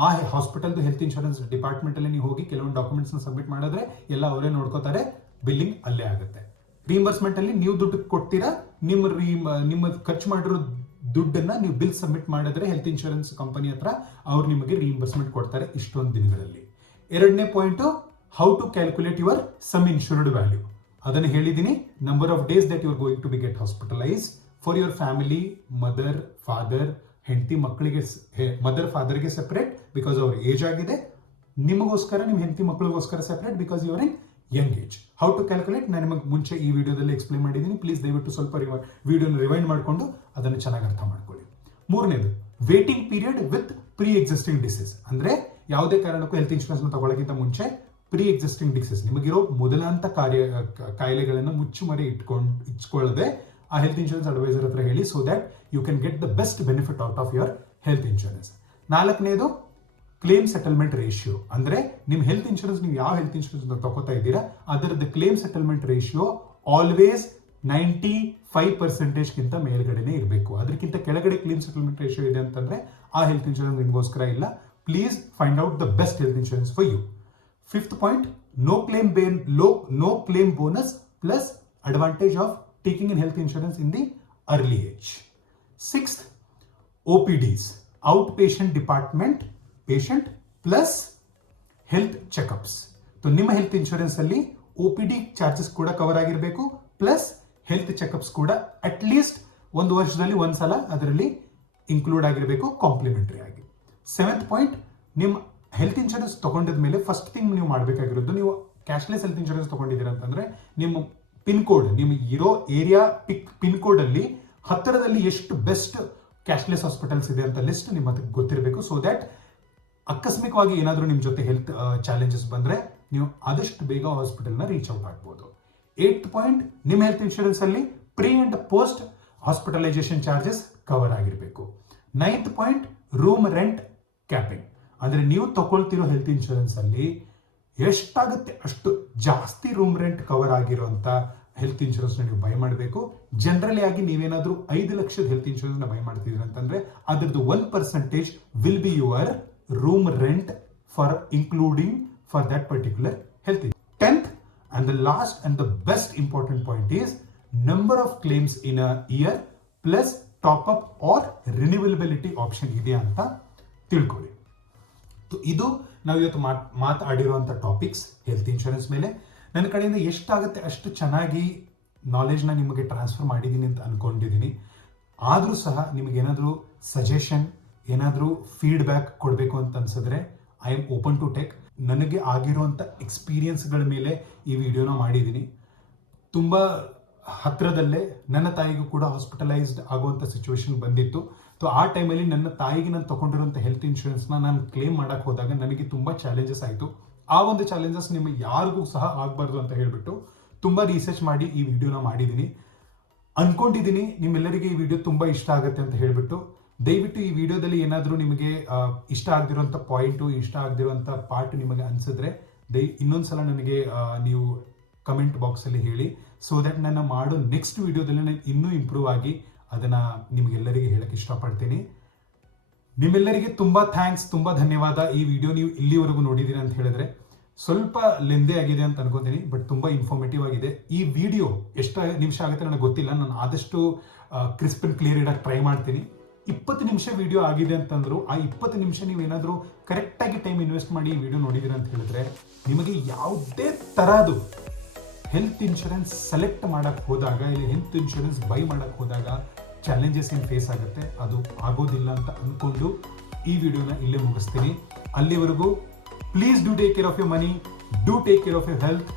ಆ ಹಾಸ್ಪಿಟಲ್ದು ಹೆಲ್ತ್ ಇನ್ಶೂರೆನ್ಸ್ ಡಿಪಾರ್ಟ್ಮೆಂಟ್ ಅಲ್ಲಿ ನೀವು ಹೋಗಿ ಕೆಲವೊಂದು ಡಾಕ್ಯುಮೆಂಟ್ಸ್ ಸಬ್ಮಿಟ್ ಮಾಡಿದ್ರೆ ಎಲ್ಲ ಅವರೇ ನೋಡ್ಕೋತಾರೆ, ಬಿಲ್ಲಿಂಗ್ ಅಲ್ಲೇ ಆಗುತ್ತೆ. ರಿಇಂಬರ್ಸ್ಮೆಂಟ್ ಅಲ್ಲಿ ನೀವು ದುಡ್ಡು ಕೊಡ್ತೀರಾ, ನಿಮ್ಮ ಖರ್ಚು ಮಾಡಿರೋ ದುಡ್ಡನ್ನ ನೀವು ಬಿಲ್ ಸಬ್ಮಿಟ್ ಮಾಡಿದ್ರೆ ಹೆಲ್ತ್ ಇನ್ಶೂರೆನ್ಸ್ ಕಂಪನಿ ಹತ್ರ ಅವ್ರು ನಿಮಗೆ ರಿಇಂಬರ್ಸ್ಮೆಂಟ್ ಕೊಡ್ತಾರೆ ಇಷ್ಟೊಂದು ದಿನಗಳಲ್ಲಿ. ಎರಡನೇ point, how to calculate your sum insured value. ಅದನ್ನು ಹೇಳಿದ್ದೀನಿ. Number of days that you are going to be get hospitalise for your family, mother, father, ಹೆಂಡತಿ ಮಕ್ಕಳಿಗೆ, ಮದರ್ ಫಾದರ್ಗೆ ಸೆಪರೇಟ್ ಬಿಕಾಸ್ ಅವ್ರ ಏಜ್ ಆಗಿದೆ, ನಿಮಗೋಸ್ಕರ ನಿಮ್ಮ ಹೆಂಡತಿ ಮಕ್ಕಳಿಗೋಸ್ಕರ separate because your in young age. How to calculate ನಾನು ನಿಮಗೆ ಮುಂಚೆ ಈ ವಿಡಿಯೋದಲ್ಲಿ ಎಕ್ಸ್ಪ್ಲೇನ್ ಮಾಡಿದ್ದೀನಿ. ಪ್ಲೀಸ್ ದಯವಿಟ್ಟು ಸ್ವಲ್ಪ ವಿಡಿಯೋನ ರಿವೈಂಡ್ ಮಾಡಿಕೊಂಡು ಅದನ್ನು ಚೆನ್ನಾಗಿ ಅರ್ಥ ಮಾಡ್ಕೊಳ್ಳಿ. ಮೂರನೇದು, waiting period with pre existing disease. ಅಂದ್ರೆ ಯಾವುದೇ ಕಾರಣಕ್ಕೂ ಹೆಲ್ತ್ ಇನ್ಶೂರೆನ್ಸ್ ತಗೊಳ್ಳೋಕ್ಕಿಂತ ಮುಂಚೆ ಪ್ರೀ ಎಕ್ಸಿಸ್ಟಿಂಗ್ ಡಿಸೀಸ್, ನಿಮಗಿರೋ ಮೊದಲಾಂತ ಕಾಯಿಲೆಗಳನ್ನು ಮುಚ್ಚುಮರೆ ಇಟ್ಕೊಳ್ಳದೆ ಆ ಹೆಲ್ತ್ ಇನ್ಶೂರೆನ್ಸ್ ಅಡ್ವೈಸರ್ ಹತ್ರ ಹೇಳಿ, so that you can get the best benefit out of your health insurance. ನಾಲ್ಕನೇದು, ಕ್ಲೇಮ್ ಸೆಟಲ್ಮೆಂಟ್ ರೇಷಿಯೋ. ಅಂದ್ರೆ ನಿಮ್ಮ ಹೆಲ್ತ್ ಇನ್ಶೂರೆನ್ಸ್, ನೀವು ಯಾವ ಹೆಲ್ತ್ ಇನ್ಶೂರೆನ್ಸ್ ತಗೋತಾ ಇದ್ದೀರಾ ಅದರದ್ದು ಕ್ಲೇಮ್ ಸೆಟಲ್ಮೆಂಟ್ ರೇಷಿಯೋ ಆಲ್ವೇಸ್ 95% ಮೇಲ್ಗಡೆನೆ ಇರಬೇಕು. ಅದಕ್ಕಿಂತ ಕೆಳಗಡೆ ಕ್ಲೇಮ್ ಸೆಟಲ್ಮೆಂಟ್ ರೇಷಿಯೋ ಇದೆ ಅಂತಂದ್ರೆ ಆ ಹೆಲ್ತ್ ಇನ್ಶೂರೆನ್ಸ್ ನಿಮಗೋಸ್ಕರ ಇಲ್ಲ. Please find out the best health insurance for you. Fifth point, no claim bonus plus advantage of taking in health insurance in the early age. Sixth, OPDs, out patient department patient plus health checkups. ನಿಮ್ಮ health insurance ಅಲ್ಲಿ OPD charges ಕೂಡ cover ಆಗಿರಬೇಕು, plus health checkups ಕೂಡ at least ಒಂದು ವರ್ಷದಲ್ಲಿ ಒಂದ್ಸಲ ಅದರಲ್ಲಿ include ಆಗಿರಬೇಕು ಕಾಂಪ್ಲಿಮೆಂಟರಿ ಆಗಿ. ಸೆವೆಂತ್ ಪಾಯಿಂಟ್, ನಿಮ್ಮ ಹೆಲ್ತ್ ಇನ್ಶೂರೆನ್ಸ್ ತಗೊಂಡಿದ ಮೇಲೆ ಫಸ್ಟ್ ಥಿಂಗ್ ನೀವು ಮಾಡಬೇಕಾಗಿರೋದು, ನೀವು ಕ್ಯಾಶ್ಲೆಸ್ ಹೆಲ್ತ್ ಇನ್ಶೂರೆನ್ಸ್ ತಗೊಂಡಿದ್ದೀರಾ ಅಂತಂದ್ರೆ ನಿಮ್ಮ ಪಿನ್ ಕೋಡ್, ನಿಮಗೆ ಇರೋ ಏರಿಯಾ ಪಿನ್ ಕೋಡ್ ಅಲ್ಲಿ ಹತ್ತಿರದಲ್ಲಿ ಎಷ್ಟು ಬೆಸ್ಟ್ ಕ್ಯಾಶ್ಲೆಸ್ ಹಾಸ್ಪಿಟಲ್ಸ್ ಇದೆ ಅಂತ ಲಿಸ್ಟ್ ನಿಮ್ಮ ಹತ್ರ ಗೊತ್ತಿರಬೇಕು. ಸೊ ದಟ್ ಆಕಸ್ಮಿಕವಾಗಿ ಏನಾದರೂ ನಿಮ್ಮ ಜೊತೆ ಹೆಲ್ತ್ ಚಾಲೆಂಜಸ್ ಬಂದ್ರೆ ನೀವು ಆದಷ್ಟು ಬೇಗ ಹಾಸ್ಪಿಟಲ್ನ ರೀಚ್ ಔಟ್ ಆಗ್ಬೋದು. ಏಟ್ ಪಾಯಿಂಟ್, ನಿಮ್ಮ ಹೆಲ್ತ್ ಇನ್ಶೂರೆನ್ಸ್ ಅಲ್ಲಿ pre and post hospitalisation charges cover ಆಗಿರಬೇಕು. Ninth point, room rent capping. ಅಂದ್ರೆ ನೀವು ತಗೊಳ್ತಿರೋ ಹೆಲ್ತ್ ಇನ್ಶೂರೆನ್ಸ್ ಅಲ್ಲಿ ಎಷ್ಟಾಗುತ್ತೆ ಅಷ್ಟು ಜಾಸ್ತಿ ರೂಮ್ ರೆಂಟ್ ಕವರ್ ಆಗಿರುವಂತ ಹೆಲ್ತ್ ಇನ್ಶೂರೆನ್ಸ್ ನೀವು ಬೈ ಮಾಡಬೇಕು. ಜನರಲಿ ಆಗಿ ನೀವೇನಾದ್ರೂ 5 ಲಕ್ಷದ ಹೆಲ್ತ್ ಇನ್ಶೂರೆನ್ಸ್ ಬೈ ಮಾಡ್ತಿದ್ದೀರ ಅಂತಂದ್ರೆ ಅದ್ರದ್ದು 1% will be your room rent for including for that particular health. 10th and the last and the best important point is number of claims in a year plus top up or renewability option ಇದೆಯಾ ಅಂತ ತಿಳ್ಕೊಳ್ಳಿ. ಇದು ನಾವು ಇವತ್ತು ಮಾತಾಡಿರುವಂಥ topics health insurance ಮೇಲೆ. ನನ್ನ ಕಡೆಯಿಂದ ಎಷ್ಟಾಗುತ್ತೆ ಅಷ್ಟು ಚೆನ್ನಾಗಿ ನಾಲೆಜ್ನ ನಿಮಗೆ ಟ್ರಾನ್ಸ್ಫರ್ ಮಾಡಿದ್ದೀನಿ ಅಂತ ಅನ್ಕೊಂಡಿದ್ದೀನಿ. ಆದರೂ ಸಹ ನಿಮಗೇನಾದರೂ ಸಜೆಷನ್, ಏನಾದರೂ ಫೀಡ್ಬ್ಯಾಕ್ ಕೊಡಬೇಕು ಅಂತ ಅನ್ಸಿದ್ರೆ I am open to take. ನನಗೆ ಆಗಿರುವಂಥ ಎಕ್ಸ್ಪೀರಿಯನ್ಸ್ಗಳ ಮೇಲೆ ಈ ವಿಡಿಯೋನ ಮಾಡಿದ್ದೀನಿ. ತುಂಬ ಹತ್ತಿರದಲ್ಲೇ ನನ್ನ ತಾಯಿಗೂ ಕೂಡ ಹಾಸ್ಪಿಟಲೈಸ್ಡ್ ಆಗುವಂಥ ಸಿಚುವೇಶನ್ ಬಂದಿತ್ತು. ಸೊ ಆ ಟೈಮಲ್ಲಿ ನನ್ನ ತಾಯಿಗೆ ನಾನು ತಗೊಂಡಿರುವಂಥ ಹೆಲ್ತ್ ಇನ್ಶೂರೆನ್ಸ್ನ ನಾನು ಕ್ಲೇಮ್ ಮಾಡೋಕ್ಕೆ ಹೋದಾಗ ನನಗೆ ತುಂಬ ಚಾಲೆಂಜಸ್ ಆಯಿತು. ಆ ಒಂದು ಚಾಲೆಂಜಸ್ ನಿಮಗೆ ಯಾರಿಗೂ ಸಹ ಆಗಬಾರ್ದು ಅಂತ ಹೇಳಿಬಿಟ್ಟು ತುಂಬ ರಿಸರ್ಚ್ ಮಾಡಿ ಈ ವಿಡಿಯೋನ ಮಾಡಿದ್ದೀನಿ. ಅನ್ಕೊಂಡಿದ್ದೀನಿ ನಿಮ್ಮೆಲ್ಲರಿಗೆ ಈ ವಿಡಿಯೋ ತುಂಬ ಇಷ್ಟ ಆಗುತ್ತೆ ಅಂತ ಹೇಳಿಬಿಟ್ಟು. ದಯವಿಟ್ಟು ಈ ವಿಡಿಯೋದಲ್ಲಿ ಏನಾದರೂ ನಿಮಗೆ ಇಷ್ಟ ಆಗದಿರುವಂಥ ಪಾಯಿಂಟು, ಇಷ್ಟ ಆಗದಿರುವಂಥ ಪಾರ್ಟ್ ನಿಮಗೆ ಅನಿಸಿದ್ರೆ ಇನ್ನೊಂದ್ಸಲ ನನಗೆ ನೀವು ಕಮೆಂಟ್ ಬಾಕ್ಸಲ್ಲಿ ಹೇಳಿ. ಸೊ ದಟ್ ನನ್ನ ಮಾಡೋ ನೆಕ್ಸ್ಟ್ ವಿಡಿಯೋದಲ್ಲಿ ನಾನು ಇನ್ನೂ ಇಂಪ್ರೂವ್ ಆಗಿ ಅದನ್ನು ನಿಮಗೆಲ್ಲರಿಗೆ ಹೇಳಕ್ಕೆ ಇಷ್ಟಪಡ್ತೀನಿ. ನಿಮ್ಮೆಲ್ಲರಿಗೆ ತುಂಬ ಥ್ಯಾಂಕ್ಸ್, ತುಂಬ ಧನ್ಯವಾದ. ಈ ವಿಡಿಯೋ ನೀವು ಇಲ್ಲಿವರೆಗೂ ನೋಡಿದ್ದೀರಿ ಅಂತ ಹೇಳಿದ್ರೆ ಸ್ವಲ್ಪ ಲೆಂದೇ ಆಗಿದೆ ಅಂತ ಅನ್ಕೋತೀನಿ, ಬಟ್ ತುಂಬ ಇನ್ಫಾರ್ಮೇಟಿವ್ ಆಗಿದೆ. ಈ ವಿಡಿಯೋ ಎಷ್ಟು ನಿಮಿಷ ಆಗುತ್ತೆ ನನಗೆ ಗೊತ್ತಿಲ್ಲ, ನಾನು ಆದಷ್ಟು ಕ್ರಿಸ್ಪ್ ಅಂಡ್ ಕ್ಲಿಯರ್ ಇಡಕ್ಕೆ ಟ್ರೈ ಮಾಡ್ತೀನಿ. 20 ನಿಮಿಷ ವಿಡಿಯೋ ಆಗಿದೆ ಅಂತಂದ್ರು ಆ 20 ನಿಮಿಷ ನೀವೇನಾದರೂ ಕರೆಕ್ಟಾಗಿ ಟೈಮ್ ಇನ್ವೆಸ್ಟ್ ಮಾಡಿ ಈ ವಿಡಿಯೋ ನೋಡಿದ್ದೀರ ಅಂತ ಹೇಳಿದ್ರೆ ನಿಮಗೆ ಯಾವುದೇ ಥರದ್ದು ಹೆಲ್ತ್ ಇನ್ಶೂರೆನ್ಸ್ ಸೆಲೆಕ್ಟ್ ಮಾಡಕ್ಕೆ ಹೋದಾಗ, ಇಲ್ಲಿ ಹೆಲ್ತ್ ಇನ್ಶೂರೆನ್ಸ್ ಬೈ ಮಾಡಕ್ಕೆ ಹೋದಾಗ ಚಾಲೆಂಜಸ್ ಏನು ಫೇಸ್ ಆಗುತ್ತೆ, ಅದು ಆಗೋದಿಲ್ಲ ಅಂತ ಅಂದ್ಕೊಂಡು ಈ ವಿಡಿಯೋನ ಇಲ್ಲೇ ಮುಗಿಸ್ತೀನಿ. ಅಲ್ಲಿವರೆಗೂ please do take care of your money, do take care of your health.